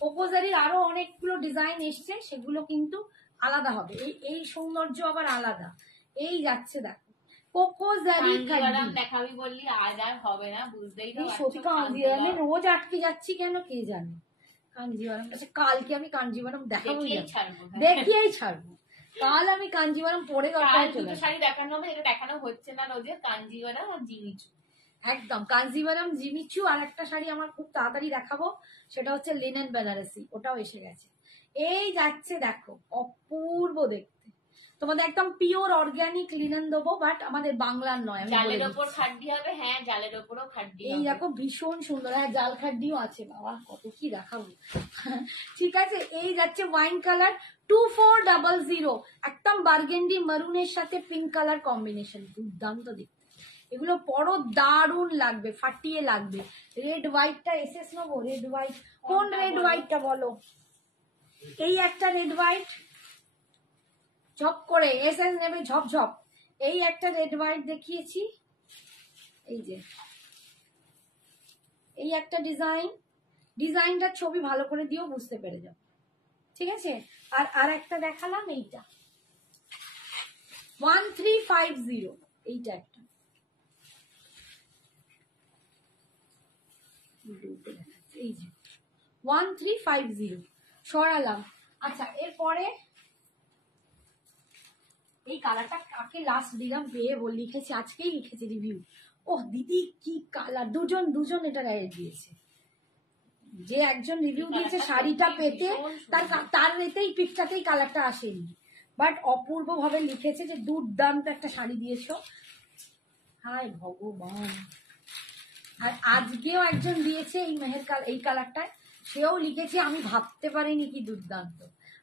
কোকোজারির আরো অনেকগুলো ডিজাইন এসছে, সেগুলো কিন্তু আলাদা হবে, এই সৌন্দর্য আবার আলাদা। এই যাচ্ছে দেখো কোকোজারি খাড্ডি। দেখাবি বললি আজ আর হবে না, বুঝতেই তো সত্যি কাঞ্জিভারামে রোজ আটকে যাচ্ছি কেন কে জানে। কাঞ্জিভারাম, আচ্ছা কালকে আমি কাঞ্জিভারাম দেখাবো, দেখিয়েই ছাড়বো। কাল আমি কাঞ্জিভারাম পরে শাড়ি দেখানো হবে, এটা দেখানো হচ্ছে না রোজে, কাঞ্জিভারাম আর জিমিচু। একদম কাঞ্জিভারাম জিমিচু। আর একটা শাড়ি আমার খুব তাড়াতাড়ি দেখাবো, সেটা হচ্ছে লিনেন বেনারসি, ওটাও এসে গেছে। এই যাচ্ছে দেখো অপূর্ব দেখতে, তোমাদের একদম পিওর অর্গানিক লিনেন দেবো, বাট আমাদের বাংলার নয়। জালের ওপর খাড্ডি হবে, হ্যাঁ জালের ওপরও খাড্ডি। এই দেখো ভীষণ সুন্দর, হ্যাঁ জাল খাড্ডিও আছে, বাবা কত কি দেখাবো। ঠিক আছে, এই যাচ্ছে ওয়াইন কালার 2400, একদম বার্গেন্ডি মারুনের সাথে পিঙ্ক কালার কম্বিনেশন, দুর্দান্ত দেখতে। এগুলো পরো দারুণ লাগবে, ফাটিয়ে লাগবে। রেড হোয়াইটটা এসএস নেবো, রেড হোয়াইট, কোন রেড হোয়াইটটা বলো? এই একটা রেড হোয়াইট ঝপ করে এসএস নেবে, ঝপঝপ। এই একটা রেড হোয়াইট দেখিয়েছি, এই যে এই একটা ডিজাইনটার ছবি ভালো করে দিও, বুঝতে পেরে যাও। ঠিক আছে, আর একটা দেখালাম এইটা 1350, এইটা একটা এই যে 1350 সরালাম। আচ্ছা এরপরে এই কালারটা কাকে লাস্ট দিলাম পেয়ে লিখেছি, আজকেই লিখেছি রিভিউ। ওহ দিদি কি কালার, দুজন এটা রায় দিয়েছে। যে একজন রিভিউ দিয়েছে শাড়িটা পেতে, তার রেতেই পিকটাতেই কালারটা আসেনি, বাট অপূর্ব ভাবে লিখেছে যে দুর্দান্ত একটা শাড়ি দিয়েছো। হায় ভগবান। আর আজকেও একজন দিয়েছে এই এই কালারটা, সেও লিখেছে আমি ভাবতে পারিনি কি দুর্দান্ত।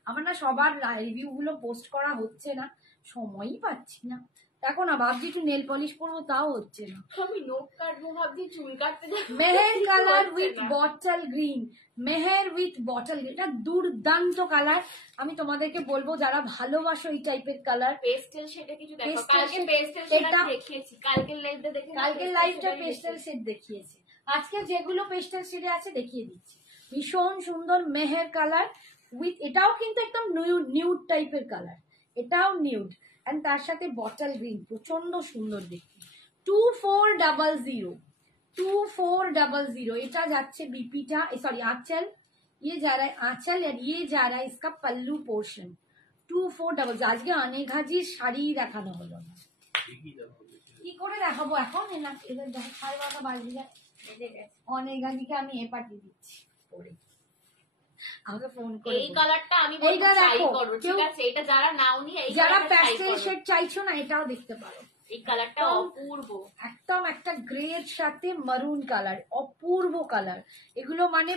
আমার না সবার রিভিউ গুলো পোস্ট করা হচ্ছে না, সময়ই পাচ্ছি না। দেখো না, ভাবছি একটু নেল পলিশ করবো, তাও হচ্ছে না। আমি নোট কাটবো ভাবছি, চুল কাটতে Meher colour with bottle green, Meher with bottle green, এটা দুর্দান্ত কালার। আমি তোমাদেরকে বলবো যারা ভালোবাসো এই টাইপের কালার, পেস্টেল শেডে কিছু দেখো। কালকে পেস্টেল শেড দেখিয়েছি, কালকের লাইভটা দেখে, কালকের লাইভটা পেস্টেল শেড দেখিয়েছি, আজকে যেগুলো পেস্টেল শেডে আছে দেখিয়ে দিচ্ছি। ভীষণ সুন্দর মেহের কালার উইথ, এটাও কিন্তু একদম নিউড টাইপের কালার, এটাও নিউড, এন্ড তার সাথে বটল গ্রিন, প্রচন্ড সুন্দর দেখতে। 2400, এটা যাচ্ছে বিপিটা, সরি আঁচল, ये जा रहा है आंचल और ये जा रहा है इसका पल्लू पोर्शन। 2400। আজকে অনেক হাজির শাড়ি দেখানো হলো না, কি করে দেখাবো এখন? এদের 12:30 বাজে যায়, অনেক হাজিকে আমি পাঠিয়ে দিচ্ছি পরে, আমাকে ফোন করে। এই কালারটা আমি বলবো ট্রাই করো, ঠিক আছে? এটা যারা নাওনি, এই যারা প্যাস্টেল শেড চাইছো না, এটাও দেখতে পারো। এই কালারটা অপূর্ব, একদম একটা গ্রের সাথে মারুন কালার, অপূর্ব কালার। এগুলো মানে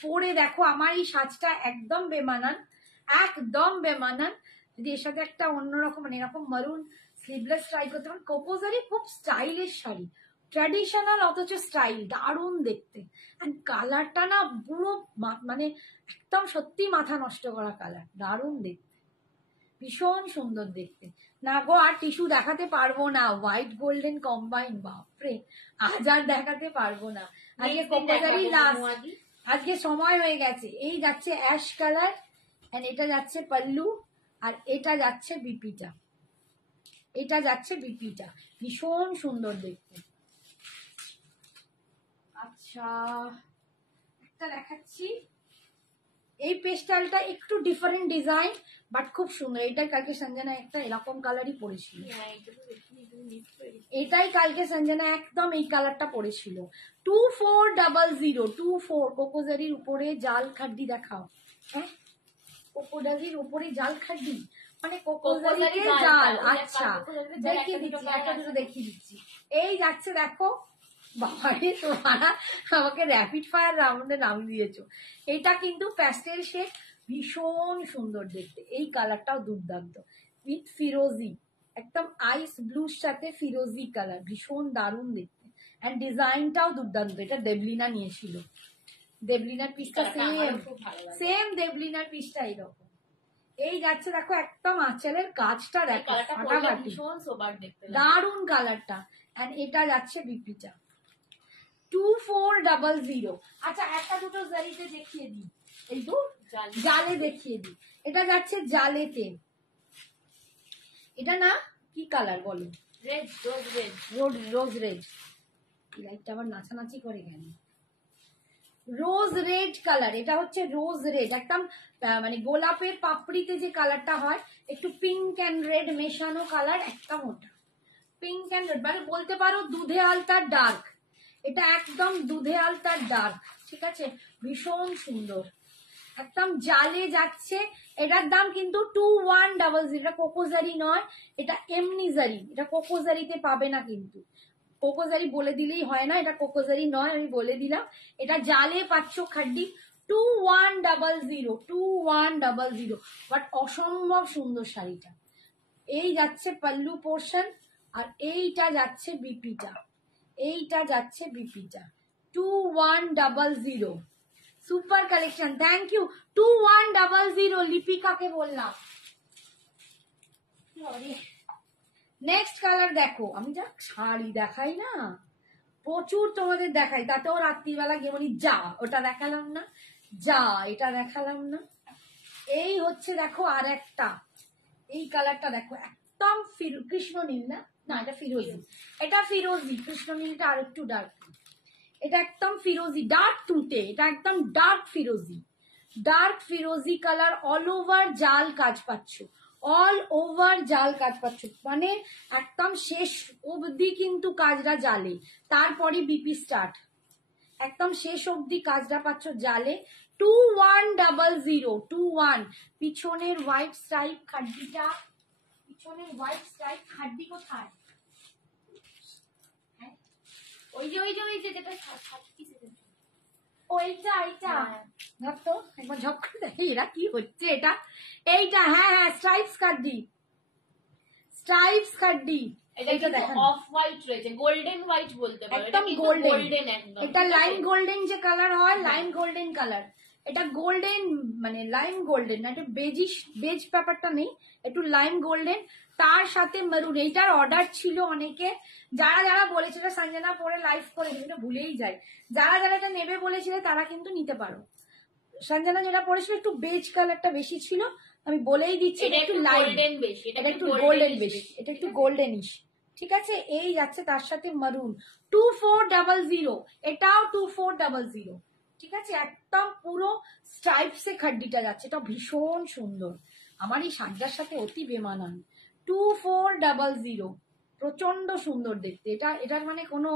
পরে দেখো, আমার এই সাজটা একদম বেমানান, একদম বেমানান। যদি এর সাথে একটা অন্যরকম মানে এরকম মারুন স্লিভলেস ট্রাই করতে পারেন। কোকোজারি খুব স্টাইলিশ শাড়ি, ট্র্যাডিশনাল অথচ স্টাইল, দারুণ দেখতে। এন্ড কালারটা না পুরো মানে একদম সত্যি মাথা নষ্ট করা কালার, দারুণ দেখতে, ভীষণ সুন্দর দেখতে। না গো আর টিস্যু দেখাতে পারবো না, হোয়াইট গোল্ডেন কম্বাইন, বাপরে আজ আর দেখাতে পারবো না। আজকে কোকোজারি লাস্ট, আজকে সময় হয়ে গেছে। এই যাচ্ছে অ্যাশ কালার, এন্ড এটা যাচ্ছে পাল্লু, আর এটা যাচ্ছে বিপিটা, এটা যাচ্ছে বিপিটা, ভীষণ সুন্দর দেখতে। আচ্ছা একটা দেখাচ্ছি, এই পেস্টালটা একটু ডিফারেন্ট ডিজাইন, বাট খুব সুন্দর। এটাই কালকে সঞ্জনা একটা এরকম কালারই পরেছিল, হ্যাঁ, এটা তো দেখিনি, তুমি miss করে গেছো। এটাই কালকে সঞ্জনা একদম এই কালারটা পরেছিল। 2400 24 কোকোজারির উপরে জাল খাড্ডি দেখাও। হ্যাঁ, কোকোজারির উপরে জাল খাড্ডি মানে কোকোজারিতে কোকোজারি জাল। জালটা, ওই আচ্ছা, কোকোজারিতে জাল দেখিয়ে একটা দুটো দিচ্ছি, colour একটা আছে। দুটো দেখিয়ে দিচ্ছি। এই যাচ্ছে দেখো, বাবারে তোমরা আমাকে র্যাপিড ফায়ার রাউন্ডে নামিয়ে দিয়েছো। এটা কিন্তু প্যাস্টেল শেড, ভীষণ সুন্দর দেখতে। এই কালারটাও দুর্দান্ত, উইথ ফিরোজি, একদম আইস ব্লুর সাথে ফিরোজি কালার, ভীষণ দারুণ দেখতে। অ্যান্ড ডিজাইনটাও দুর্দান্ত। এটা দেবলিনা নিয়েছিল, দেবলিনার পিসটা কালারটা সেম আমারও খুব ভালো লাগে। সেম দেবলিনার পিসটা এইরকম। এই যাচ্ছে দেখো, একদম আঁচলের কাজটা এই দেখো, কালারটা পরলে ফাটাফাটি, ভীষণ সোবার দেখতে লাগে। দারুণ কালারটা। এন্ড এটা যাচ্ছে বিপিটা 2400। আচ্ছা, একটা দুটো জারিতে দেখিয়ে দিই, এই তো জাল। জালে দেখিয়ে দিই। এটা যাচ্ছে জালেতে, এটা না কি কালার বলো? রেড, রোজ রেড। রোজ রেড। লাইটটা আবার নাচানাচি করে কেন? রোজ রেড কালার, এটা হচ্ছে রোজ রেড, একদম মানে গোলাপের পাপড়িতে যে কালারটা হয়, একটু পিঙ্ক অ্যান্ড রেড মেশানো কালার, একদম ওটা পিঙ্ক অ্যান্ড রেড, মানে বলতে পারো দুধে আলতার ডার্ক। এটা একদম দুধে আলতার ডার্ক, ঠিক আছে, ভীষণ সুন্দর, একদম জালে যাচ্ছে। এটার দাম কিন্তু 2100। এটা কোকোজারি নয়, এটা এমনি জারি, এটা কোকোজারিতে পাবে না কিন্তু। কোকোজারি বলে দিলেই হয় না, এটা কোকোজারি নয়, আমি বলে দিলাম। এটা জালে পাচ্ছ খাড্ডি 2100 বাট অসম্ভব সুন্দর শাড়িটা। এই যাচ্ছে পাল্লু পোর্শন, আর এইটা যাচ্ছে বিপিটা, এইটা যাচ্ছে বিপিটা 2100। Super collection, thank you. 2100 লিপিকাকে বললাম। নেক্সট কালার দেখো, আমি যা শাড়ি দেখাই না, প্রচুর তোমাদের দেখাই, তাতেও রাত্রিবেলা গিয়ে বলি যা ওটা দেখালাম না, যা এটা দেখালাম না। এই হচ্ছে দেখো আর একটা, এই কালারটা দেখো, একদম কৃষ্ণ নীল না, না এটা ফিরোজি, এটা ফিরোজি, কৃষ্ণ নীলটা আর একটু ডার্ক। এটা একদম ফিরোজি, ডার্ক তুঁতে, এটা একদম ডার্ক ফিরোজি, ডার্ক ফিরোজি কালার। অল ওভার জাল কাজ পাচ্ছ, অল ওভার জাল কাজ পাচ্ছ, মানে একদম শেষ অবধি কিন্তু কাজটা জালে, তারপরে বিপি স্টার্ট, একদম শেষ অবধি কাজটা পাচ্ছ জালে। 2100 পিছনের হোয়াইট স্ট্রাইপ খাড্ডিটা, পিছনের হোয়াইট স্ট্রাইপ খাড্ডি কোথায়? ওই যে যেটা 7 পিসের। ওইটা, এইটা ধর তো একবার ঝপ করে দেখি এরা কি হচ্ছে। এটা এইটা, হ্যাঁ হ্যাঁ, স্ট্রাইপস খাড্ডি, স্ট্রাইপস খাড্ডি। এটা এটা কিন্তু দেখেন, অফ হোয়াইট রয়েছে, গোল্ডেন হোয়াইট বলতে পারো। একদম কিন্তু গোল্ডেন, গোল্ডেন একদম। এটা লাইম গোল্ডেন যে কালার হয়, লাইম গোল্ডেন কালার। এটা গোল্ডেন মানে লাইম গোল্ডেন না, এটা বেজিশ, বেজ ব্যাপারটা নেই, একটু লাইম গোল্ডেন, তার সাথে মেরুন। এইটার অর্ডার ছিল অনেকে, যারা যারা বলেছিল সঞ্জনা পরে লাইভ করে, এটা ভুলেই যায়, যারা যারা এটা নেবে বলেছিল তারা কিন্তু নিতে পারো। সঞ্জনা যেটা পরেছিল একটু বেজ কালারটা বেশি ছিল, আমি বলেই দিচ্ছি, এটা একটু একটু লাইম, গোল্ডেন বেশি, এটা একটু গোল্ডেন বেশি, এটা একটু গোল্ডেনিশ, ঠিক আছে। এই যাচ্ছে তার সাথে মারুন 2400, এটাও 2400, ঠিক আছে, একদম পুরো স্ট্রাইপসে খাড্ডিটা যাচ্ছে, এটা ভীষণ সুন্দর, আমার এই শাড়িটার সাথে অতি বেমানান। 2400 প্রচন্ড সুন্দর দেখতে, এটা এটার মানে কোনো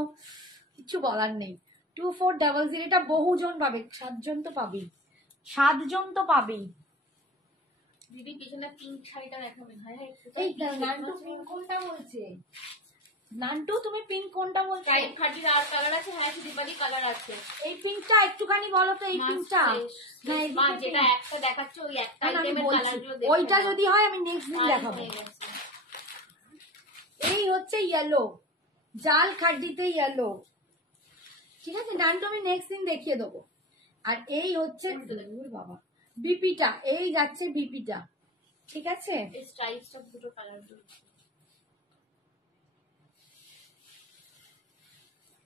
কিছু বলার নেই। 2400, এটা বহুজন পাবে, 7 জন তো পাবেই, 7 জন তো পাবেই। দিদি পিছনে পিঙ্ক শাড়িটা দেখাবে। হ্যাঁ হ্যাঁ, এই নান্টু পিঙ্ক কোনটা বলছে? নান্টু তুমি পিঙ্ক কোনটা বলছো? স্ট্রাইপ খাটির আর কালার আছে। হ্যাঁ, দীপালি কালার আছে। এই পিঙ্কটা একটুখানি বলো তো, এই পিঙ্কটা। হ্যাঁ, মা এদিকে যেটা pink। একটা দেখাচ্ছে ওই একটা না, না, আমি আইটেমের বলছি, কালারগুলো ওইটা যদি হয় আমি নেক্সট দিন দেখাবো। এই হচ্ছে ইয়েলো, জাল খাড্ডিতে ইয়েলো, ঠিক আছে, নান্টু আমি নেক্সট দিন দেখিয়ে দেবো। আর এই হচ্ছে বাবা বিপিটা, এই যাচ্ছে বিপিটা, ঠিক আছে। এই স্ট্রাইপসটা দুটো কালার রয়েছে।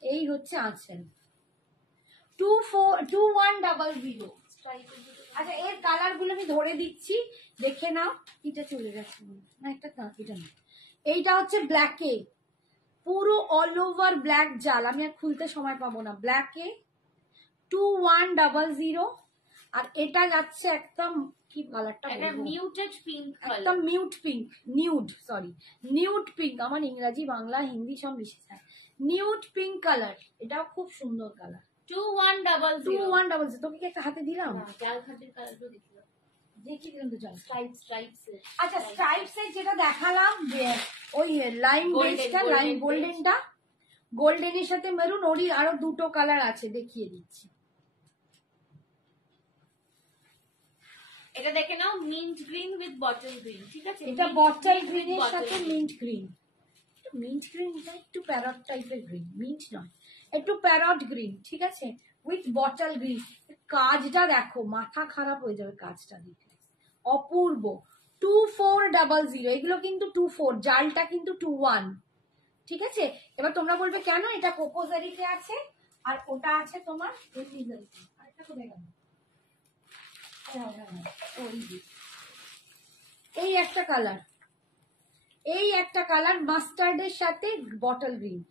এই হচ্ছে আছেন 2100। স্ট্রাইপের দুটো আচ্ছা, এর কালার গুলো আমি ধরে দিচ্ছি, দেখে নাও। এটা চলে যাচ্ছে না, একটা এটা না, এইটা হচ্ছে ব্ল্যাকে, পুরো অল ওভার ব্ল্যাক জাল, আমি আর খুলতে সময় পাবো না। ব্ল্যাকে 2100, আর এটা যাচ্ছে একদম কি কালারটা একটা মিউটেড পিঙ্ক একদম কালার। নিউড পিঙ্ক, আমার ইংরাজি বাংলা হিন্দি সব মিশে যায়। নিউড পিঙ্ক কালার, এটাও খুব সুন্দর কালার। 2100 তোকে কি একটা হাতে দিলাম? জাল খাটের কালার তো দেখলাম, দেখি দিলাম তো চল। স্ট্রাইপস আচ্ছা স্ট্রাইপস এর যেটা দেখালাম যে ওই লাইম Golden, বেসটা, golden লাইম base। গোল্ডেনটা, গোল্ডেনের সাথে মেরুন, ওরই আরো দুটো কালার আছে, দেখিয়ে দিচ্ছি। এটা দেখে নাও, mint green with bottle green, ঠিক আছে? এটা Mint বটল green with গ্রিনের bottle সাথে green। Mint green. Mint green এটা একটু প্যারট টাইপের গ্রিন, মিন্ট নয়, একটু প্যারট গ্রিন, ঠিক আছে, উইথ বটল গ্রিন। কাজটা দেখো, মাথা খারাপ হয়ে যাবে কাজটা দেখলে, অপূর্ব। 2400, এগুলো কিন্তু 24, জালটা কিন্তু 21, ঠিক আছে। এবার তোমরা বলবে কেন, এটা কোকোজারিতে আছে আর ওটা আছে তোমার এলিজারিতে। আরেকটা কোথায় গেল? এই একটা কালার, এই একটা কালার মাস্টার্ডের সাথে বটল গ্রিন।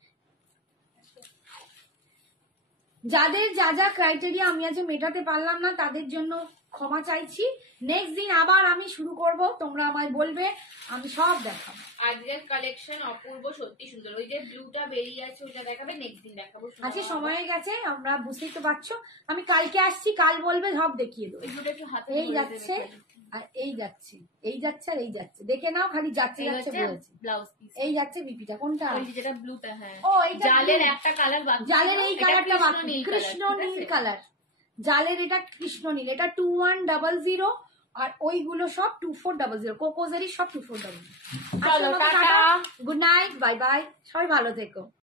যাদের যা যা ক্রাইটেরিয়া আমি আজ মেটাতে পারলাম না তাদের জন্য ক্ষমা চাইছি। নেক্সট দিন আবার আমি শুরু করব, তোমরা আমায় বলবে, আমি সব দেখাবো। আজকের কালেকশন অপূর্ব, সত্যি সুন্দর। ওই যে ব্লুটা বেরিয়ে আছে ওইটা দেখাবে, নেক্সট দিন দেখাবো। আজকে সময় হয়ে গেছে, আমরা বুঝতেই তো পারছো, আমি কালকে আসছি, কাল বলবে সব দেখিয়ে দেবো। এগুলো একটু হাতে এই যাচ্ছে আর এই যাচ্ছে, এই যাচ্ছে আর এই যাচ্ছে, দেখে নাও, খালি যাচ্ছে যাচ্ছে বলেছে। ব্লাউজ পিস, এই যাচ্ছে বিপিটা কোনটা? ওই যে যেটা ব্লুটা, হ্যাঁ। ও এইটা জালের blue। একটা কালার বাকি, জালের এই এটা কালারটা কৃষ্ণ বাকি, নীল কৃষ্ণ কালার, ঠিক নীল আছে? কালার। জালের এটা কৃষ্ণ নীল, এটা 2100, আর ওইগুলো সব 2400, কোকোজারি সব 2400। চলো, tata. Good night, bye bye, সবাই ভালো থেকো।